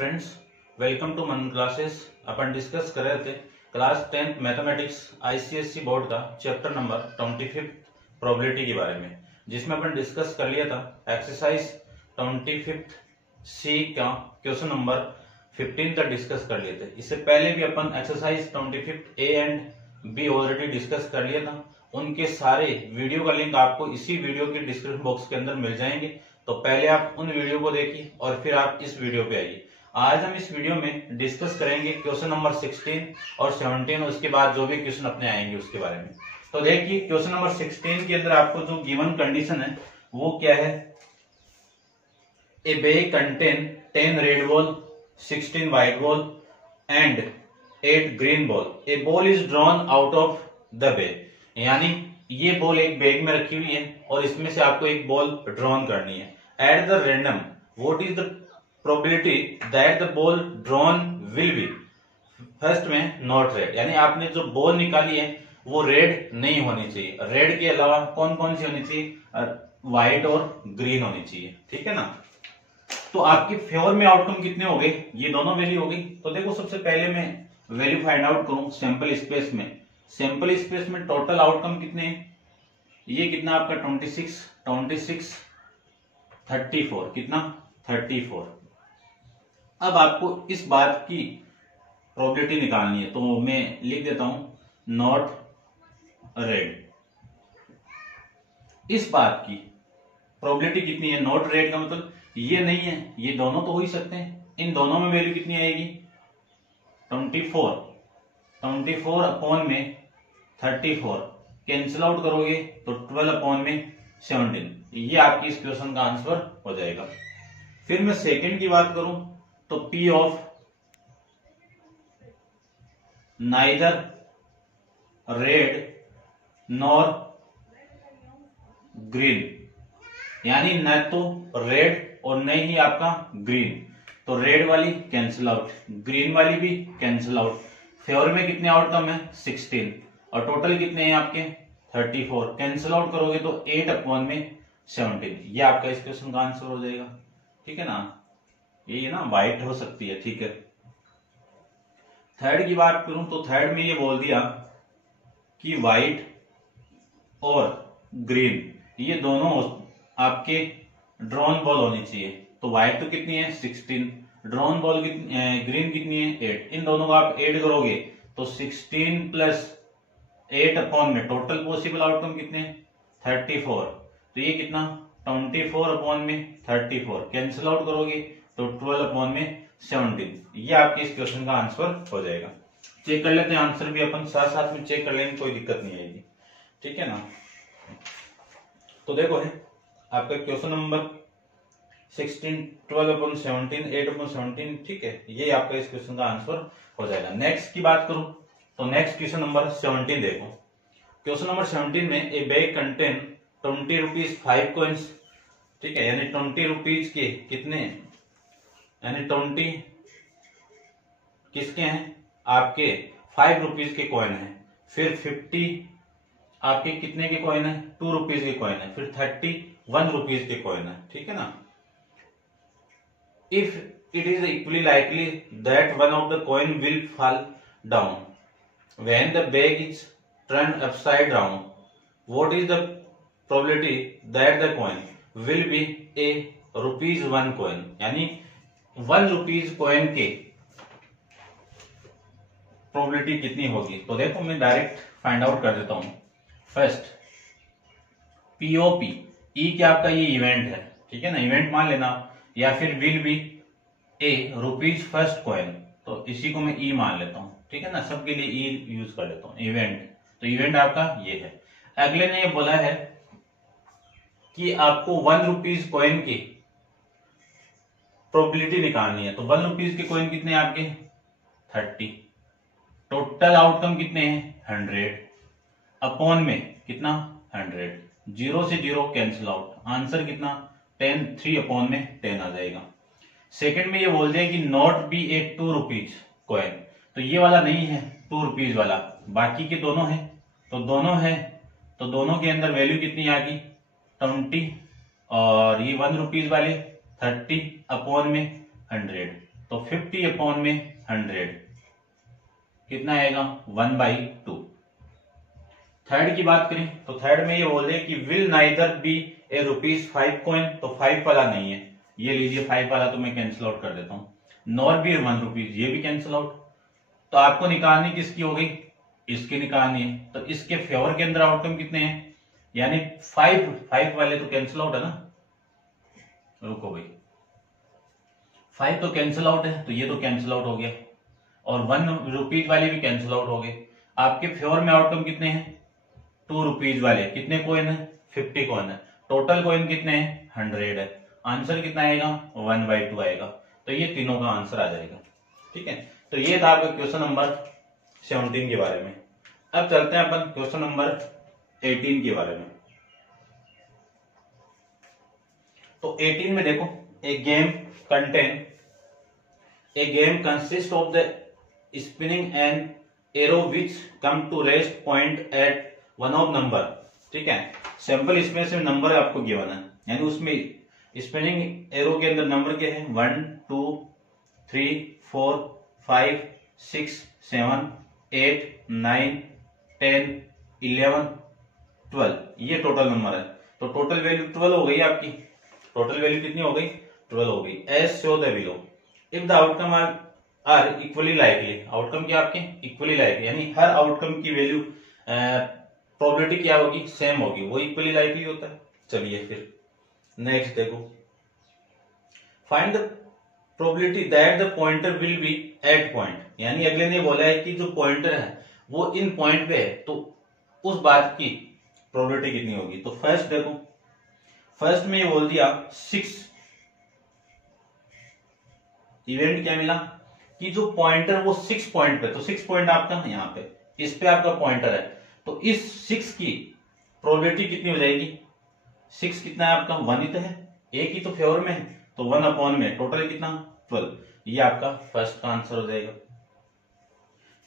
Friends, welcome to मन classes. अपन discuss कर रहे थे class 10th mathematics ICSE board का चैप्टर नंबर 25 प्रोबेबिलिटी के बारे में, जिसमें अपन डिस्कस कर लिया था एक्सरसाइज 25 सी का क्वेश्चन नंबर 15 तक डिस्कस कर लिए थे। इससे पहले भी अपन exercise 25 A and B already discuss कर लिया था। उनके सारे वीडियो का लिंक आपको इसी वीडियो के डिस्क्रिप्शन बॉक्स के अंदर मिल जाएंगे, तो पहले आप उन वीडियो को देखिए और फिर आप इस वीडियो पे आइए। आज हम इस वीडियो में डिस्कस करेंगे क्वेश्चन नंबर 16 और 17 और उसके बाद जो भी क्वेश्चन अपने आएंगे उसके बारे में। तो देखिए क्वेश्चन नंबर 16 के अंदर आपको जो गिवन कंडीशन है वो क्या है। A bag contain 10 red ball, 16 white ball and 8 green ball. A ball is drawn out of the bag, यानी ये बॉल एक बैग में रखी हुई है और इसमें से आपको एक बॉल ड्रॉन करनी है। Eight the random what is the probability that the ball drawn will be. First में नॉट रेड, यानी आपने जो बॉल निकाली है वो रेड नहीं होनी चाहिए। रेड के अलावा कौन कौन सी होनी चाहिए? व्हाइट और ग्रीन होनी चाहिए, ठीक है ना। तो आपके फेवर में आउटकम कितने हो गए? ये दोनों वैल्यू हो गई। तो देखो सबसे पहले मैं वैल्यू फाइंड आउट करूं सैंपल स्पेस में। सैंपल स्पेस में टोटल आउटकम कितने हैं? ये कितना आपका 26, 34 कितना 34। अब आपको इस बात की प्रोबेबिलिटी निकालनी है, तो मैं लिख देता हूं नॉट रेड। इस बात की प्रोबेबिलिटी कितनी है? नॉट रेड का मतलब ये नहीं है, ये दोनों तो हो ही सकते हैं। इन दोनों में वैल्यू कितनी आएगी? 24 अपॉन में 34 कैंसिल आउट करोगे तो 12 अपॉन में 17। ये आपकी इस क्वेश्चन का आंसर हो जाएगा। फिर मैं सेकंड की बात करूं तो P of neither red nor green, यानी न तो रेड और न ही आपका ग्रीन। तो रेड वाली कैंसिल आउट, ग्रीन वाली भी कैंसिल आउट। फेवर में कितने आउटकम है? 16 और टोटल कितने हैं आपके? 34। कैंसिल आउट करोगे तो 8 अपॉन में 17। ये आपका इस क्वेश्चन का आंसर हो जाएगा, ठीक है ना। ये ना व्हाइट हो सकती है, ठीक है। थर्ड की बात करूं तो थर्ड में ये बोल दिया कि व्हाइट और ग्रीन ये दोनों आपके ड्रॉन बॉल होनी चाहिए। तो व्हाइट तो कितनी है? 16। ड्रॉन बॉल ग्रीन कितनी है? 8। इन दोनों को आप ऐड करोगे तो 16 प्लस 8 अपॉन में टोटल पॉसिबल आउटकम कितने? 34। तो ये कितना? 24 अपॉन में 34 कैंसिल आउट करोगे तो 12 अपॉन में 17। ये आपके इस क्वेश्चन का आंसर हो जाएगा। चेक कर लेते हैं आंसर भी, अपन साथ साथ में चेक कर लेंगे, कोई दिक्कत नहीं आएगी, ठीक है ना। तो देखो है आपका क्वेश्चन नंबर 16 12 अपॉन 17 8 अपॉन 17, ठीक है। ये आपका इस क्वेश्चन का आंसर हो जाएगा। नेक्स्ट की बात करूं तो नेक्स्ट क्वेश्चन नंबर 17 देखो। क्वेश्चन नंबर 17 में ए बैग कंटेन 20 रुपीज 5 कॉइन्स, ठीक है, यानी 20 रुपीज के कितने, यानी 20 किसके हैं? आपके 5 रुपीज के कॉइन है। फिर 50 आपके कितने के कॉइन है? 2 रुपीज के कॉइन है। फिर 30 1 रुपीज के कॉइन है, ठीक है ना। If it is equally likely that one of the coin will fall down when the bag is turned upside down, what is the probability that the coin will be a ₹1 coin, यानी 1 rupees coin के probability कितनी होगी? तो देखो मैं direct find out कर देता हूं। फर्स्ट POP, ई क्या आपका ये इवेंट है, ठीक है ना, इवेंट मान लेना, या फिर will be A rupees first coin, तो इसी को मैं ई मान लेता हूं, ठीक है ना। सबके लिए ई यूज कर लेता हूं, इवेंट। तो इवेंट आपका ये है। अगले ने ये बोला है कि आपको 1 रुपीज कॉइन की प्रोबेबिलिटी निकालनी है। तो 1 रुपीज के कॉइन कितने हैं आपके? 30। टोटल आउटकम कितने हैं? 100 अपॉन में कितना? 100। 0 से 0 कैंसिल आउट, आंसर कितना? 10। 3 अपॉन में 10 आ जाएगा। सेकंड में ये बोल दिया कि not be A 2 rupees coin, तो ये वाला नहीं है 2 रुपीज वाला, बाकी के दोनों है। तो दोनों है, तो दोनों के अंदर वैल्यू कितनी आ गई? 20 और ये 1 रुपीज वाले 30 अपॉन में 100। तो 50 अपॉन में 100 कितना आएगा 1/2। थर्ड की बात करें तो थर्ड में ये बोले कि will neither be A ₹5 coin, तो 5 वाला नहीं है, ये लीजिए 5 वाला तो मैं कैंसिल आउट कर देता हूं, नॉर बी ₹1, ये भी कैंसिल आउट। तो आपको निकालनी किसकी हो गई, इसकी निकालनी है। तो इसके फेवर के अंदर आउटकम कितने हैं, यानी 5 वाले तो कैंसिल आउट है ना, रुको भाई 5 तो कैंसिल आउट है, तो ये तो कैंसिल आउट हो गया, और ₹1 वाले भी कैंसिल आउट हो गए। आपके फेवर में आउटकम कितने हैं, ₹2 वाले, कितने कॉइन है 50 कॉइन है, टोटल कॉइन कितने हैं 100 है, आंसर कितना आएगा 1/2 आएगा। तो ये तीनों का आंसर आ जाएगा। ठीक है, तो ये था आपका क्वेश्चन नंबर 17 के बारे में। अब चलते हैं अपन क्वेश्चन नंबर 18 के बारे में। तो 18 में देखो, a game consist of the spinning an arrow which come to rest point at one of number. ठीक है, सैंपल इसमें से नंबर आपको गिवन है, यानी उसमें स्पिनिंग एरो के अंदर नंबर क्या है 1 2 3 4 5 6 7 8 9 10 11 12, ये टोटल नंबर है। तो टोटल वैल्यू 12 हो गई आपकी, टोटल वैल्यू कितनी हो गई 12 हो गई। As show the below, if the outcome are equally likely, outcome क्या आपके इक्वली लाइकली, यानी हर आउटकम की वैल्यू प्रोबेबिलिटी क्या होगी सेम होगी, वो इक्वली लाइकली होता है। चलिए फिर नेक्स्ट देखो, find the probability that the pointer will be at point, यानी अगले ने बोला है कि जो पॉइंटर है वो इन पॉइंट पे है, तो उस बात की प्रोबेबिलिटी कितनी होगी। तो फर्स्ट देखो, फर्स्ट में ये बोल दिया 6, इवेंट क्या मिला कि जो पॉइंटर वो 6 पॉइंट पे, तो 6 पॉइंट आपका यहाँ पे, इस पे आपका पॉइंटर है, तो इस 6 की प्रोबेबिलिटी कितनी हो जाएगी, 6 कितना है आपका 1 ही तो है, एक ही तो फेवर में है, तो 1 अपॉन में टोटल कितना 12, ये आपका फर्स्ट का आंसर हो जाएगा।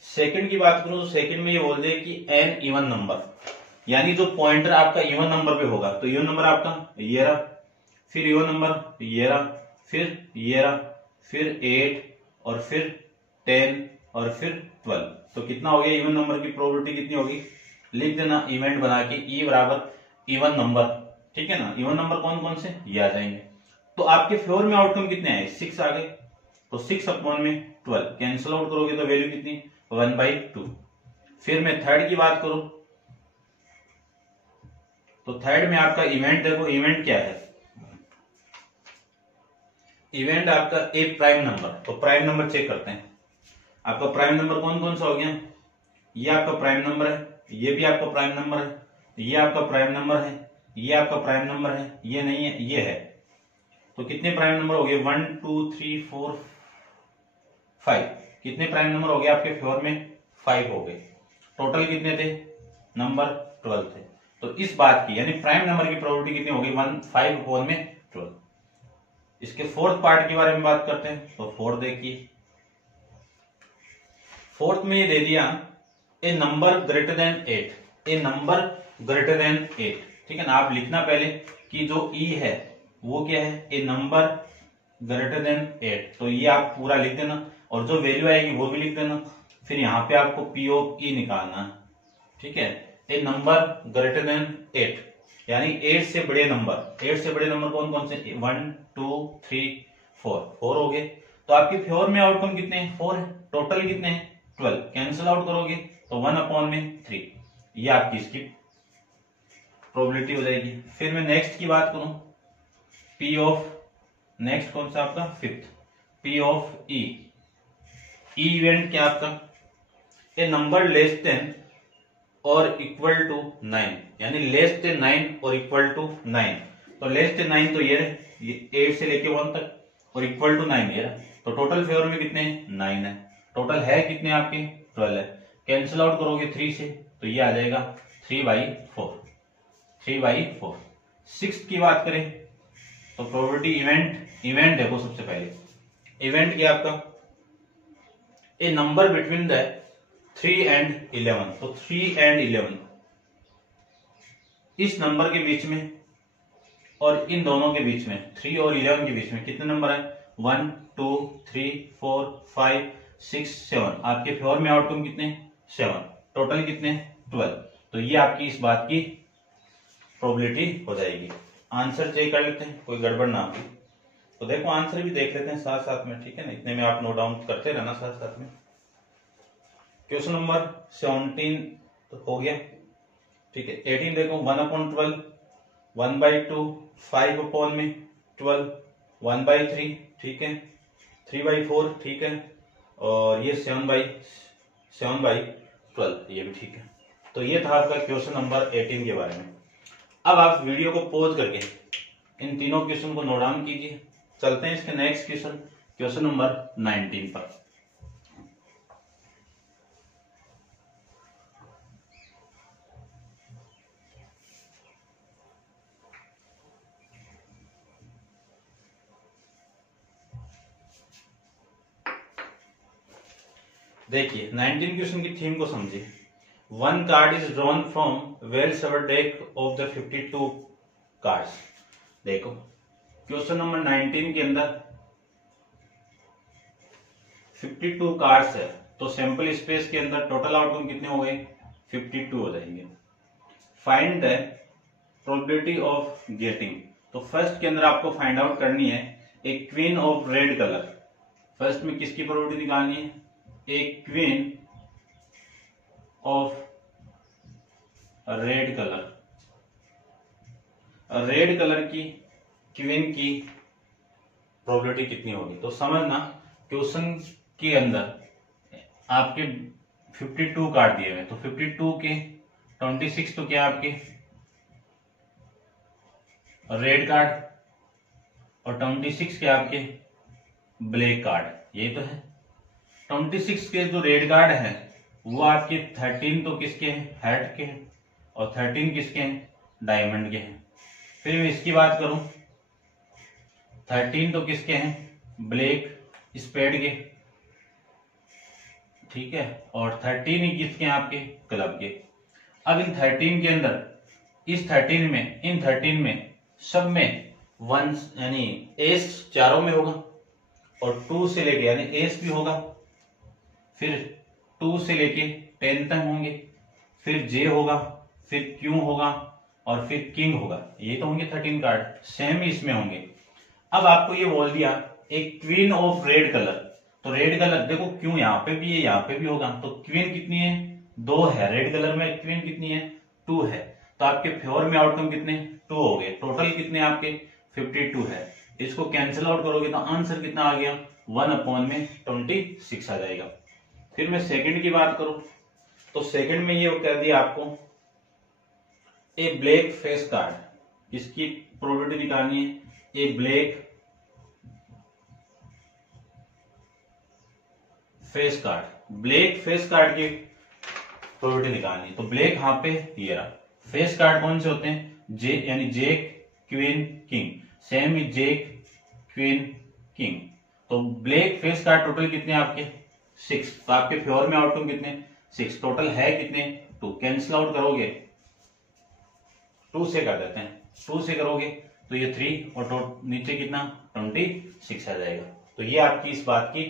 सेकंड की बात करूं तो सेकंड में ये बोल दे कि एन इवन नंबर, यानी जो पॉइंटर आपका इवन नंबर पे होगा, तो इवन नंबर आपका ये रहा, फिर इवन नंबर ये रहा, फिर ये रहा, फिर 8 और फिर 10 और फिर 12, तो कितना हो गया इवन नंबर की प्रोबेबिलिटी कितनी होगी, लिख देना इवेंट बना के ई बराबर इवन नंबर। ठीक है ना, इवन नंबर कौन कौन से ये आ जाएंगे। तो आपके फ्लोर में आउटकम कितने आए 6 आ गए, तो 6 अपॉन में 12 कैंसिल आउट करोगे तो वैल्यू कितनी 1/2। फिर मैं थर्ड की बात करूं तो थर्ड में आपका इवेंट देखो, इवेंट क्या है, इवेंट आपका ए प्राइम नंबर, तो प्राइम नंबर चेक करते हैं। आपका प्राइम नंबर कौन कौन सा हो गया, ये आपका प्राइम नंबर है, ये भी आपका प्राइम नंबर है, ये आपका प्राइम नंबर है, ये आपका प्राइम नंबर है, ये नहीं है, ये है। तो कितने प्राइम नंबर हो गए 1 2 3 4 5, कितने प्राइम नंबर हो गए आपके फेवर में 5 हो गए। टोटल कितने थे नंबर 12 थे। तो इस बात की यानी प्राइम नंबर की प्रोबेबिलिटी कितनी होगी 5 अपॉन में 12। इसके फोर्थ पार्ट के बारे में बात करते हैं। तो फोर्थ देखिए, फोर्थ में ये दे दिया ए नंबर ग्रेटर देन 8, ए नंबर ग्रेटर देन 8। ठीक है ना, आप लिखना पहले कि जो ई है वो क्या है ए नंबर ग्रेटर देन 8, तो ये आप पूरा लिख देना और जो वैल्यू आएगी वो भी लिख देना। फिर यहाँ पे आपको पी ऑफ ई निकालना है। ठीक है, ए नंबर ग्रेटर देन 8 यानी 8 से बड़े नंबर, 8 से बड़े नंबर कौन कौन से 1 2 3 4 हो गए। तो आपके फेवर में आउटकम कितने हैं 4 है, टोटल कितने हैं 12, कैंसिल आउट करोगे तो 1 अपॉन में 3, ये आपकी इसकी प्रोबेबिलिटी हो जाएगी। फिर मैं नेक्स्ट की बात करूं पी ऑफ, नेक्स्ट कौन सा आपका fifth, P of E, E event क्या आपका ए नंबर लेस देन और इक्वल टू 9, यानी लेस देन 9 और इक्वल टू 9। तो लेस देन 9 तो ये 8 से लेके 1 तक और इक्वल टू 9 ये, तो टोटल फेवर में कितने 9 है, टोटल है कितने आपके 12 है। कैंसिल आउट करोगे 3 से तो ये आ जाएगा 3/4, 3/4। सिक्स्थ की बात करें तो प्रोबेबिलिटी इवेंट देखो, सबसे पहले इवेंट क्या आपका a number between the 3 and 11, तो 3 and 11 इस नंबर के बीच में और इन दोनों के बीच में 3 और 11 के बीच में कितने नंबर है 1 2 3 4 5 6 7, आपके फेवर में आउटकम कितने 7, टोटल कितने 12। तो ये आपकी इस बात की प्रोबेबिलिटी हो जाएगी। आंसर चेक कर लेते हैं, कोई गड़बड़ ना हो। तो देखो आंसर भी देख लेते हैं साथ साथ में, ठीक है ना, इतने में आप नोट डाउन करते रहना साथ साथ में। क्वेश्चन नंबर 17 तो हो गया, ठीक है। 18 देखो 1/12, 1/2, 5/12, 1/3, ठीक है, 3/4, ठीक है, और ये 7/12, ये भी ठीक है। तो ये था आपका क्वेश्चन नंबर 18 के बारे में। अब आप वीडियो को पॉज करके इन तीनों क्वेश्चन को नोट डाउन कीजिए। चलते हैं इसके नेक्स्ट क्वेश्चन, क्वेश्चन नंबर 19 पर। देखिए 19 क्वेश्चन की थीम को समझिए। One card is drawn from well served deck of the 52 cards. देखो क्वेश्चन नंबर 19 के अंदर 52 कार्ड्स है, तो सैंपल स्पेस के अंदर टोटल आउटकम कितने हो गए 52 हो जाएंगे। Find the probability of getting. तो फर्स्ट के अंदर आपको फाइंड आउट करनी है एक queen of red colour. First में किसकी प्रोबेबिलिटी निकालनी है, एक queen of red colour. Red colour की क्वीन की प्रोबेबिलिटी कितनी होगी। तो समझना क्वेश्चन के अंदर आपके 52 कार्ड दिए हुए, तो 52 के 26 तो क्या आपके रेड कार्ड और 26 के आपके ब्लैक कार्ड, यही तो है। 26 के जो रेड कार्ड है वो आपके 13 तो किसके हैं हैट के हैं, और 13 किसके हैं डायमंड के हैं। फिर मैं इसकी बात करूं 13 तो किसके हैं ब्लैक स्पेड के, ठीक है, और 13 ही किसके हैं आपके क्लब के। अब इन 13 के अंदर इस 13 में इन 13 में सब में वन यानी एस चारों में होगा, और 2 से लेके यानी एस भी होगा, फिर 2 से लेके 10 तक होंगे, फिर जे होगा, फिर क्यू होगा, और फिर किंग होगा। ये तो होंगे 13 कार्ड, सेम ही इसमें होंगे। अब आपको ये बोल दिया एक क्वीन ऑफ रेड कलर, तो रेड कलर देखो क्यों यहाँ पे भी है यहाँ पे भी होगा, तो क्वीन कितनी है 2 है, रेड कलर में क्वीन कितनी है 2 है, तो आपके फेवर में आउटकम कितने 2 हो गए, टोटल कितने आपके 52 है। इसको कैंसिल आउट करोगे तो आंसर कितना आ गया 1/26 आ जाएगा। फिर मैं सेकंड की बात करूं तो सेकंड में ये कह दिया आपको ए ब्लैक फेस कार्ड, इसकी प्रोबेबिलिटी निकालनी है a black face card. Black face card की प्रोबेबिलिटी निकालनी है, तो ब्लैक यहाँ पे ये रहा। फेस कार्ड कौन से होते हैं जे यानी जेक क्वीन किंग, सेम ही जेक क्वीन किंग। तो ब्लैक फेस कार्ड टोटल कितने आपके 6, तो आपके फेवर में आउटकम कितने 6, टोटल है कितने 2, कैंसिल आउट करोगे 2 से कर देते हैं, 2 से करोगे तो ये 3 और नीचे कितना 26 आ जाएगा। तो ये आपकी इस बात की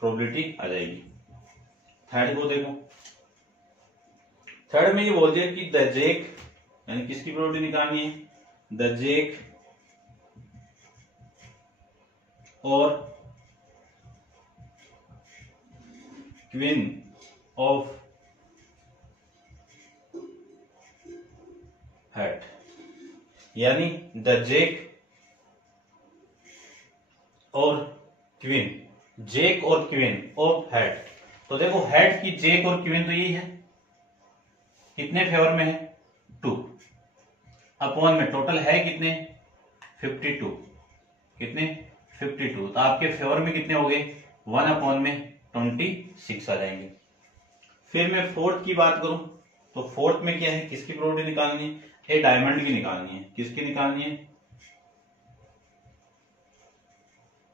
प्रोबेबिलिटी आ जाएगी। थर्ड को देखो, थर्ड में ये बोल दिया कि द जेक यानी किसकी प्रोबेबिलिटी निकालनी है द जेक और क्वीन ऑफ हैट, यानी द जेक और क्वीन, जेक और क्वीन ऑफ हैट। तो देखो हैट की जेक और क्वीन तो यही है, कितने फेवर में है 2, अपॉन में टोटल है कितने 52, कितने 52, तो आपके फेवर में कितने हो गए 1/26 आ जाएंगे। फिर मैं फोर्थ की बात करूं तो फोर्थ में क्या है, किसकी प्रोबेबिलिटी निकालनी है ए डायमंड की निकालनी है, किसकी निकालनी है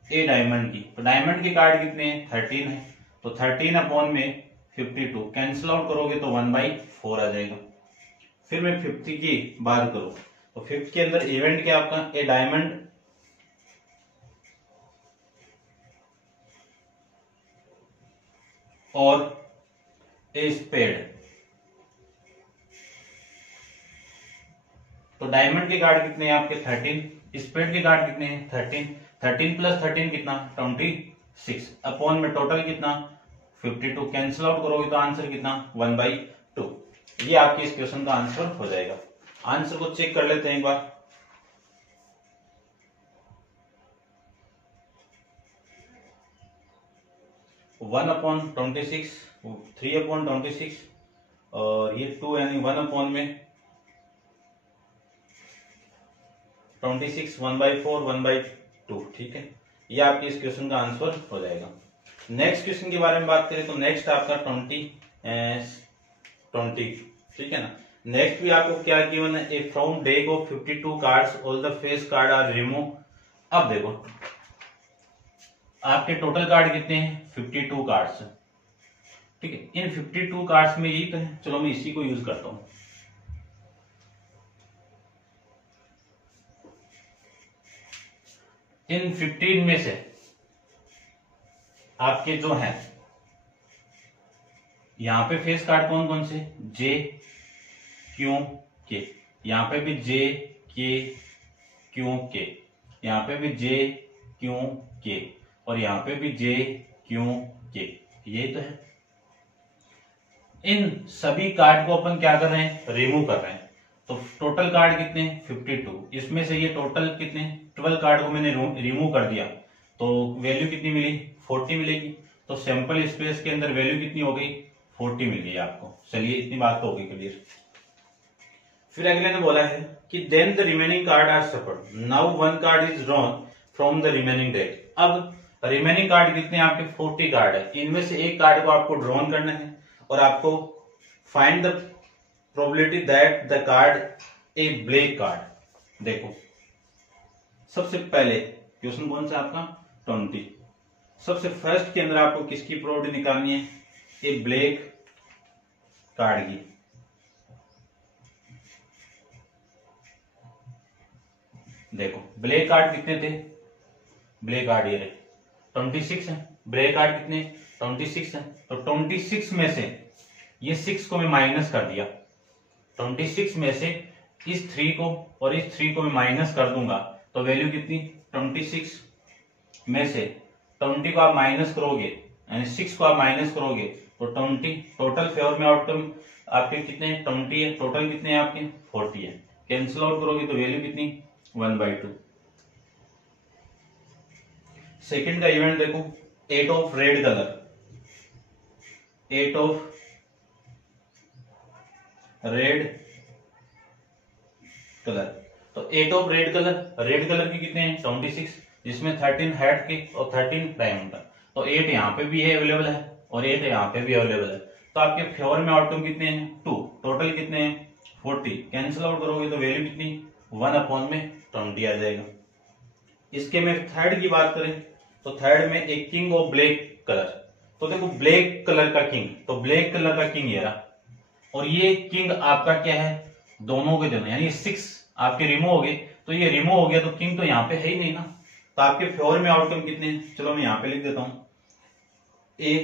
ए डायमंड की। तो डायमंड के कार्ड कितने हैं 13 है, तो 13 में 52 कैंसिल आउट करोगे तो 1/4 आ जाएगा। फिर मैं 50 की बात करूं तो 50 के अंदर इवेंट क्या आपका ए डायमंड और ए स्पेड। तो डायमंड के कार्ड कितने हैं आपके 13, स्पेड के कार्ड कितने हैं 13, 13 प्लस 13 कितना 26, अपॉन में टोटल कितना 52, कैंसिल आउट करोगे तो आंसर कितना 1/2। ये आपके इस क्वेश्चन का आंसर हो जाएगा। आंसर को चेक कर लेते हैं एक बार। वन अपॉन 26, 3/26 और ये 2 यानी 1 में 26, 1/4, 1/2। ठीक है, ये आपके इस क्वेश्चन का आंसर हो जाएगा। नेक्स्ट क्वेश्चन के बारे में बात करें तो नेक्स्ट आपका 20, ठीक है ना। नेक्स्ट भी आपको क्या गिवन है, a from deck of 52 cards all the face card are remove. अब देखो आपके टोटल कार्ड कितने हैं 52 कार्ड्स, ठीक है। इन 52 कार्ड्स में यही तो है, चलो मैं इसी को यूज करता हूं। इन 15 में से आपके जो हैं यहां पे फेस कार्ड कौन कौन से, जे क्यू के, यहां पे भी जे के क्यू के, यहां पे भी जे क्यू के और यहां पे भी जे क्यू के, ये तो है। इन सभी कार्ड को अपन क्या कर रहे हैं, रिमूव कर रहे हैं। तो टोटल कार्ड कितने 52, इसमें से ये टोटल कितने 12 कार्ड को मैंने रिमूव कर दिया तो वैल्यू कितनी मिली 40 मिलेगी। तो सैंपल स्पेस के अंदर वैल्यू कितनी हो गई 40 मिल गई आपको। चलिए इतनी बात तो हो गई क्लियर। फिर अगले ने बोला है कि then the remaining card are shuffled, now one card is drawn from the remaining deck. अब रिमेनिंग कार्ड कितने आपके 40 कार्ड है, इनमें से एक कार्ड को आपको ड्रॉन करना है और आपको find the probability that the card A black card. देखो सबसे पहले क्वेश्चन कौन सा आपका 20, सबसे फर्स्ट के अंदर आपको किसकी प्रोबेबिलिटी निकालनी है, ए ब्लैक कार्ड की। देखो ब्लैक कार्ड कितने थे, ब्लैक कार्ड ये 26 है, ब्लैक कार्ड कितने 26 है। तो 26 में से ये 6 को मैं माइनस कर दिया, 26 में से इस 3 को और इस 3 को मैं माइनस कर दूंगा तो वैल्यू कितनी 26 में से 20 को आप माइनस करोगे यानी 6 को आप माइनस करोगे तो 20, टोटल फेवर में आउटकम आपके कितने 20 है, टोटल कितने हैं आपके 40 है। कैंसिल आउट करोगे तो वैल्यू कितनी 1/2। सेकंड का इवेंट देखो 8 of red colour, 8 of red colour. तो 8 ऑफ रेड कलर की कितने हैं 26, जिसमें 13 हेड के और 13 डायमंड का। तो 8 यहाँ पे भी है अवेलेबल है और 8 यहाँ पे भी अवेलेबल है। तो आपके फेवर में आउटकम कितने हैं 2, टोटल कितने हैं 40। कैंसिल आउट करोगे तो वैल्यू कितनी 1/20 आ जाएगा। इसके में थर्ड की बात करें तो थर्ड में एक किंग ऑफ ब्लैक कलर। तो देखो ब्लैक कलर का किंग, तो ब्लैक कलर का किंग ये रहा और ये किंग आपका क्या है दोनों के दोनों, यानी 6 आपके रिमूव हो गए। तो ये रिमूव हो गया तो किंग तो यहाँ पे है ही नहीं ना। तो आपके फेवर में आउटकम कितने हैं, चलो मैं यहां पे लिख देता हूं, a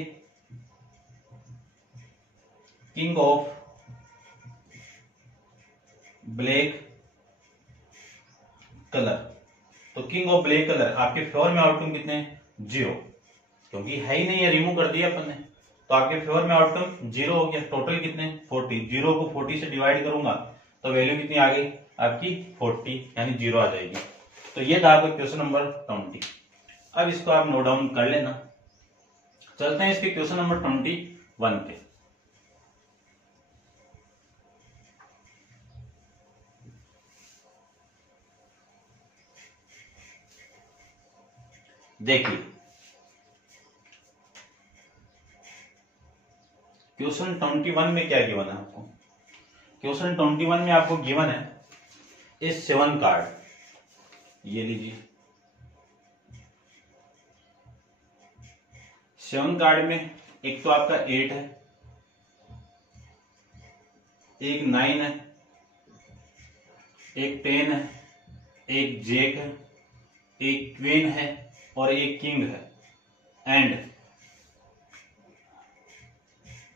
king of black colour. तो किंग ऑफ ब्लैक कलर आपके फेवर में आउटकम कितने हैं 0, क्योंकि है ही नहीं है, रिमूव कर दिया अपन ने। तो आपके फेवर में आउटकम 0 हो गया। टोटल कितने 40, 0 को 40 से डिवाइड करूंगा तो वैल्यू कितनी आ गई आपकी 40 यानी 0 आ जाएगी। तो ये था आपका क्वेश्चन नंबर 20। अब इसको आप नोट डाउन कर लेना। चलते हैं इसके क्वेश्चन नंबर 21 पे। देखिए क्वेश्चन 21 में क्या गिवन है आपको, क्वेश्चन 21 में आपको गिवन है ए 7 कार्ड, ये लीजिए 7 कार्ड में एक तो आपका 8 है, एक 9 है, एक 10 है, एक जैक है, एक क्वीन है और एक किंग है। एंड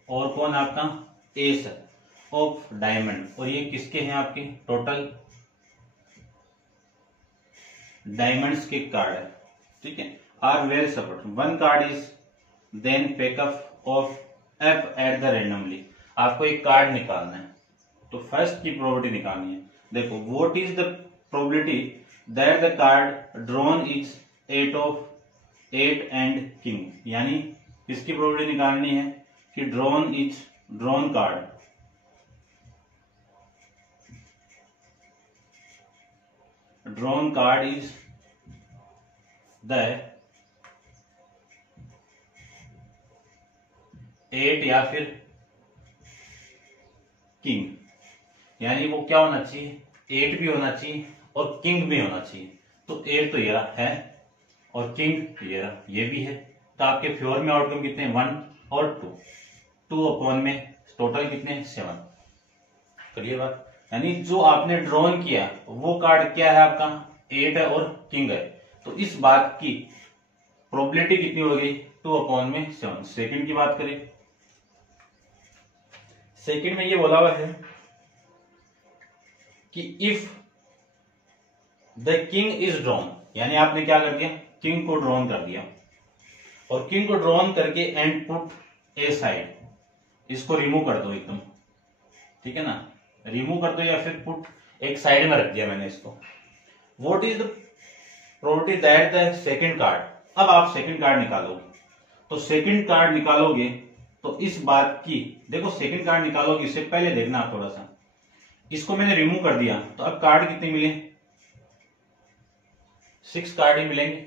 और कौन आपका एस ऑफ डायमंड, और ये किसके हैं आपके टोटल डायमंड्स के कार्ड है, ठीक है, are well support, one card is then pickup off F at the randomly. आपको एक कार्ड निकालना है, तो फर्स्ट की प्रोबेबिलिटी निकालनी है। देखो what is the probability that the card drawn is 8 of 8 and king, यानी किसकी प्रोबेबिलिटी निकालनी है कि ड्रॉन कार्ड इज द 8 या फिर किंग, यानी वो क्या होना चाहिए 8 भी होना चाहिए और किंग भी होना चाहिए। तो 8 तो ये है और किंग ये भी है, तो आपके फेवर में आउटकम कितने 1 और 2 अपॉन में टोटल कितने 7। करिए बात, यानी जो आपने ड्रॉन किया वो कार्ड क्या है आपका 8 है और किंग है, तो इस बात की प्रोबेबिलिटी कितनी हो गई 2 अपॉन में 7। सेकंड की बात करें, सेकंड में ये बोला हुआ है कि if the king is drawn, यानी आपने क्या कर दिया किंग को ड्रॉन कर दिया, और किंग को ड्रॉन करके एंड पुट ए साइड, इसको रिमूव कर दो एकदम, ठीक है ना, रिमूव कर दो या फिर पुट एक साइड में रख दिया मैंने इसको। What is the probability that the second card, अब आप सेकंड कार्ड निकालोगे, तो सेकंड कार्ड निकालोगे तो इस बात की देखो सेकंड कार्ड निकालोगे, इससे पहले देखना आप थोड़ा सा, इसको मैंने रिमूव कर दिया तो अब कार्ड कितने मिले 6 कार्ड ही मिलेंगे।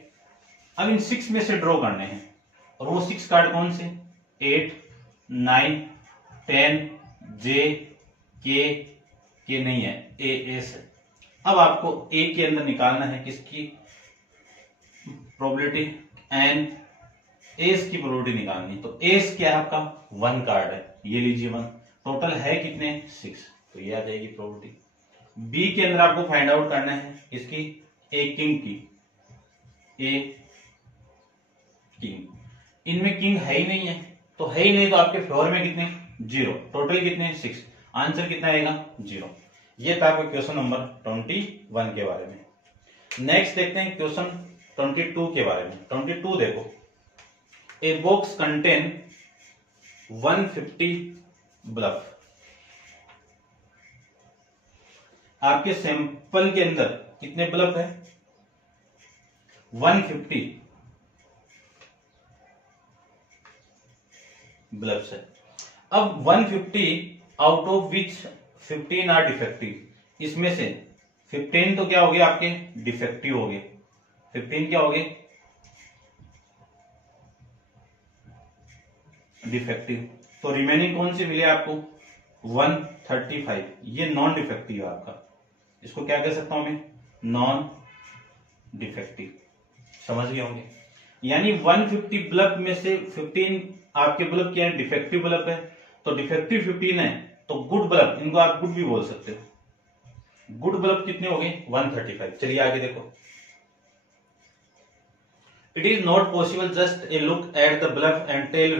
अब इन 6 में से ड्रॉ करने हैं, और वो 6 कार्ड कौन से 8 9 10 जे के नहीं है ए एस है। अब आपको ए के अंदर निकालना है किसकी प्रोबेबिलिटी एंड एस की प्रोबेबिलिटी निकालनी, तो एस क्या है आपका 1 कार्ड है, ये लीजिए 1, टोटल है कितने 6, तो ये आ जाएगी प्रोबेबिलिटी। बी के अंदर आपको फाइंड आउट करना है इसकी ए किंग की, ए किंग, इनमें किंग है ही नहीं है, तो है ही नहीं तो आपके फेवर में कितने 0, टोटल कितने 6, आंसर कितना आएगा 0। ये था आपका क्वेश्चन नंबर 21 के बारे में। नेक्स्ट देखते हैं क्वेश्चन 22 के बारे में। 22 देखो, ए बॉक्स कंटेन 150 ब्लफ, आपके सैंपल के अंदर कितने ब्लफ है 150 ब्लफ्स है। अब 150 out of which 15 are defective, इसमें से 15 तो क्या हो गए आपके डिफेक्टिव हो गए, 15 क्या हो गए डिफेक्टिव, तो रिमेनिंग कौन से मिले आपको 135, ये नॉन डिफेक्टिव है आपका, इसको क्या कह सकता हूं मैं नॉन डिफेक्टिव, समझ गए होंगे। यानी 150 ब्लफ में से 15 आपके ब्लफ क्या है डिफेक्टिव ब्लफ है, तो डिफेक्टिव 15 है, तो गुड ब्लफ, इनको आप गुड भी बोल सकते हो। गुड ब्लफ कितने हो गए 135। चलिए आगे देखो, it is not possible just a look at the bulb and tell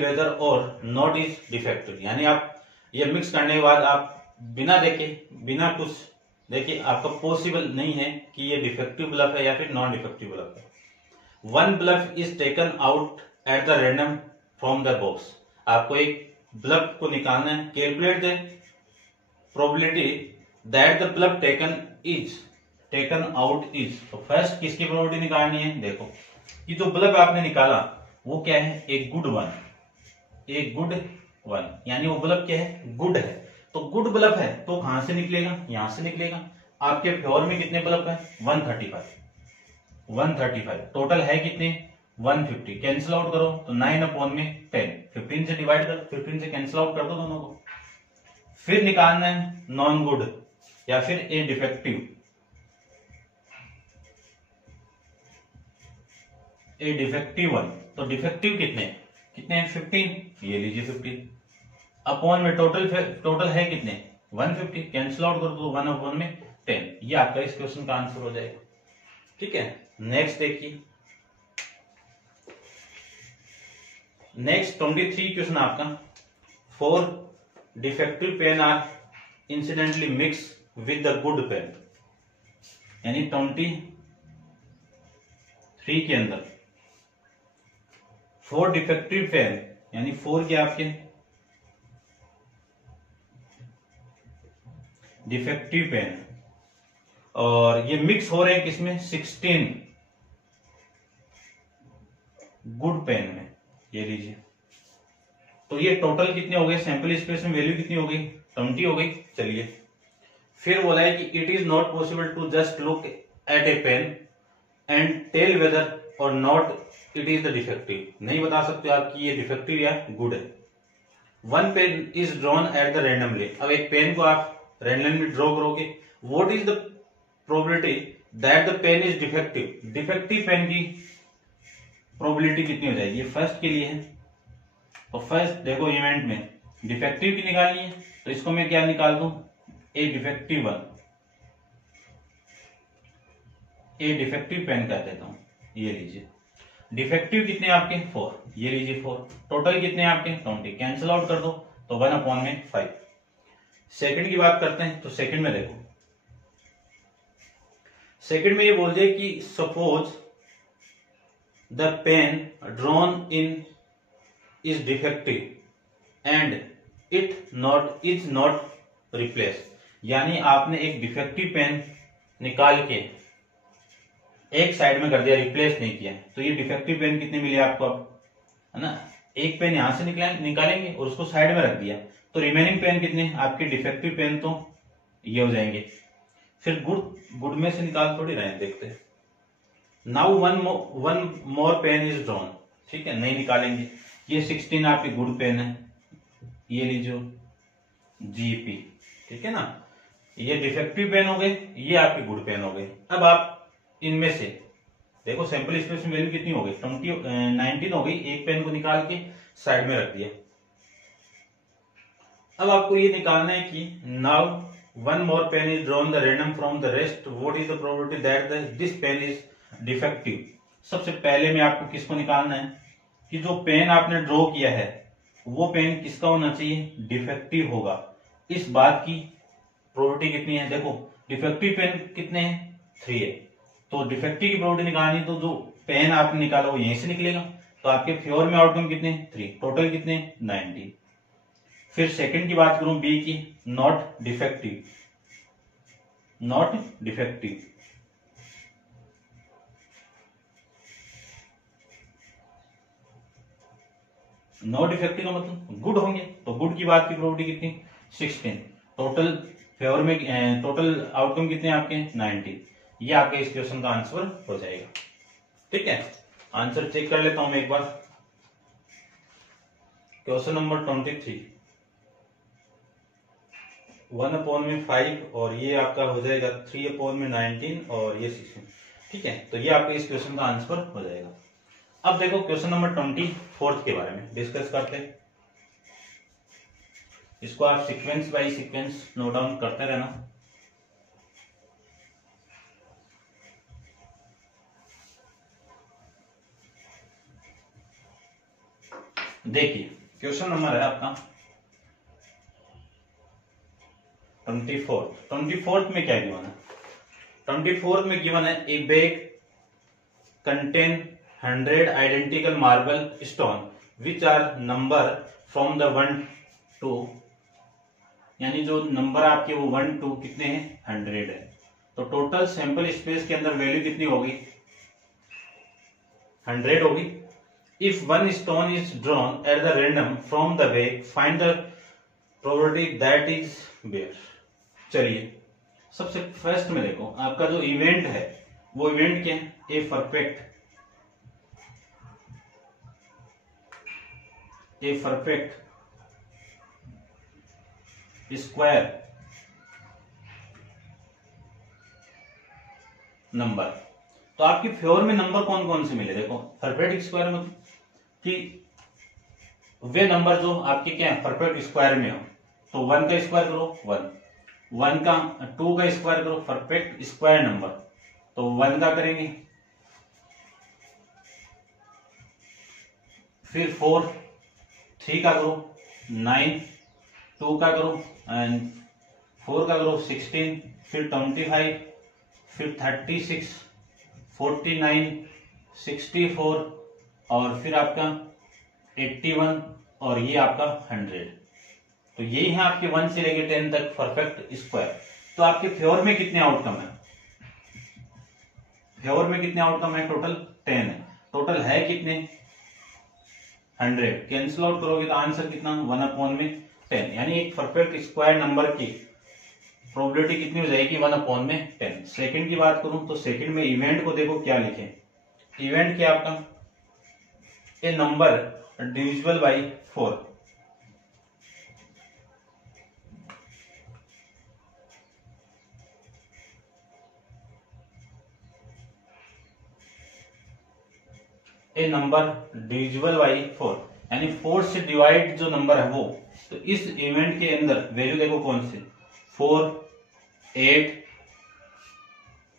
whether or not is defective, यानी आप ये मिक्स करने के बाद आप बिना देखे बिना कुछ देखे आपका पॉसिबल नहीं है कि ये डिफेक्टिव ब्लफ है या फिर नॉन डिफेक्टिव ब्लफ है। One bulb is taken out at the random from the box, आपको एक ब्लफ को निकालना है। Calculate the probability that the bulb taken out is, तो फर्स्ट किसकी प्रोबेबिलिटी निकालनी है, देखो कि जो ब्लफ आपने निकाला वो क्या है एक गुड वन, यानी वो ब्लफ क्या है गुड है, तो गुड ब्लफ है तो कहां से निकलेगा यहां से निकलेगा। आपके फेवर में कितने ब्लफ है 135, टोटल है कितने 150, कैंसिल आउट करो तो 9 अपॉन में 10, 15 से डिवाइड कर 15 से कैंसिल आउट कर दो दोनों को। फिर निकालना है नॉन गुड या फिर ए डिफेक्टिव, ए डिफेक्टिव वन, तो डिफेक्टिव कितने 15, ये लीजिए 15 अपॉन में टोटल है कितने 150, कैंसिल आउट कर दो 1 अपॉन में 10, ये आपका इस क्वेश्चन का आंसर हो जाएगा। ठीक है, नेक्स्ट देखिए नेक्स्ट 23 क्वेश्चन आपका, 4 defective pen are incidentally mix with the good pen. यानी 23 के अंदर 4 डिफेक्टिव पेन, यानी 4 के आपके डिफेक्टिव पेन, और ये मिक्स हो रहे हैं किसमें, 16 गुड पेन में। ये लीजिए, तो ये टोटल कितने हो गए, सैंपल स्पेस में वैल्यू कितनी हो गई, 20 हो गई। चलिए फिर बोला है कि it is not possible to just look at a pen and tell whether or not it is the defective. नहीं बता सकते आप कि ये डिफेक्टिव या गुड है। One pen is drawn at the randomly. अब एक पेन को आप रैंडमली ड्रॉ करोगे, what is the probability that the pen is defective. Defective pen की प्रोबेबिलिटी कितनी हो जाएगी, फर्स्ट के लिए है। तो फर्स्ट देखो इवेंट में डिफेक्टिव की निकालनी है, तो इसको मैं क्या निकाल दूं, a defective one, a defective pen कह देता हूं। ये लीजिए, डिफेक्टिव कितने आपके 4, ये लीजिए 4, टोटल कितने आपके 20, कैंसिल आउट कर दो तो 1/5। सेकंड की बात करते हैं, तो सेकंड में देखो, सेकंड में ये बोल दिया कि suppose the pen drawn in is defective and it not is not replace. यानी आपने एक डिफेक्टिव पेन निकाल के एक साइड में कर दिया, रिप्लेस नहीं किया, तो ये डिफेक्टिव पेन कितने मिले आपको, अब है ना, एक पेन यहां से निकालेंगे और उसको साइड में रख दिया, तो रिमेनिंग पेन कितने आपके डिफेक्टिव पेन, तो ये हो जाएंगे। फिर गुड में से निकाल थोड़ी रहे, देखते हैं। Now one more pen is drawn, ठीक है, नहीं निकालेंगे। ये 16 आपके गुड पेन है, ये लीजिए जीपी, ठीक है ना, ये डिफेक्टिव पेन हो गए, ये आपके गुड पेन हो गए। अब आप इनमें से देखो सैंपल स्पेस में वैल्यू कितनी हो गई, 19 हो गई, एक पेन को निकाल के साइड में रख दिया। अब आपको ये निकालना है कि now one more pen is drawn the random from the rest, what is the probability that this pen is defective. सबसे पहले में आपको किसको निकालना है कि जो पेन आपने ड्रॉ किया है वो पेन किसका होना चाहिए, डिफेक्टिव होगा। इस बात की प्रोबेबिलिटी कितनी है, देखो डिफेक्टिव पेन कितने हैं, 3 है, तो डिफेक्टिव की प्रोबेबिलिटी निकालनी, तो जो पेन आपने निकाला वो यहीं से निकलेगा, तो आपके फेवर में आउटकम कितने, 3, टोटल कितने 90। फिर सेकंड की बात करूं बी की, not defective, not defective, not defective का मतलब गुड होंगे, तो गुड की बात की प्रोबेबिलिटी कितनी, 16, टोटल फेवर में टोटल आउटकम कितने आपके 90। ये आपके इस क्वेश्चन का आंसर हो जाएगा। ठीक है, आंसर चेक कर लेता हूं मैं एक बार। क्वेश्चन नंबर 23, 1/5 और ये आपका हो जाएगा 3/19 और ये 16। ठीक है, तो ये आपके इस क्वेश्चन का आंसर हो जाएगा। अब देखो क्वेश्चन नंबर 24 के बारे में डिस्कस करते हैं। इसको आप sequence by sequence note down करते रहना। देखिए क्वेश्चन नंबर है आपका 24 में क्या गिवन है, 24 में गिवन है a bag contain 100 identical marble stone which are number from the 1 to, यानी जो नंबर आपके वो 1 to कितने हैं 100 है। तो टोटल सैंपल स्पेस के अंदर वैल्यू कितनी होगी 100 होगी। If one stone is drawn at the random from the bag find the probability that is where. चलिए सबसे फर्स्ट में देखो आपका जो इवेंट है वो इवेंट क्या है, ए परफेक्ट स्क्वायर नंबर। तो आपके फेवर में नंबर कौन कौन से मिले, देखो परफेक्ट स्क्वायर में कि वे नंबर जो आपके क्या है परफेक्ट स्क्वायर में हो, तो 1 का स्क्वायर करो 1 का 2 का स्क्वायर करो परफेक्ट स्क्वायर नंबर, तो 1 का करेंगे। फिर 4 3 का करो 9, 2 का करो एंड 4 का करो 16, फिर 25, फिर 36, 49, 64 और फिर आपका 81 और ये आपका 100। तो यही है आपके 1 से लेकर 10 तक परफेक्ट स्क्वायर। तो आपके फेवर में कितने आउटकम है? फेवर में कितने आउटकम है? टोटल 10 है। टोटल है कितने? 100। कैंसिल आउट करोगे तो आंसर कितना? 1/10। यानी एक परफेक्ट स्क्वायर नंबर की प्रोबेबिलिटी कितनी हो जाएगी? 1/10। सेकंड की बात करूं तो सेकंड में इवेंट को देखो क्या लिखे। इवेंट क्या आपका? A number divisible by 4। A number divisible by 4 यानी 4 से डिवाइड जो नंबर है वो। तो इस इवेंट के अंदर वैल्यू देखो कौन से? 4, 8,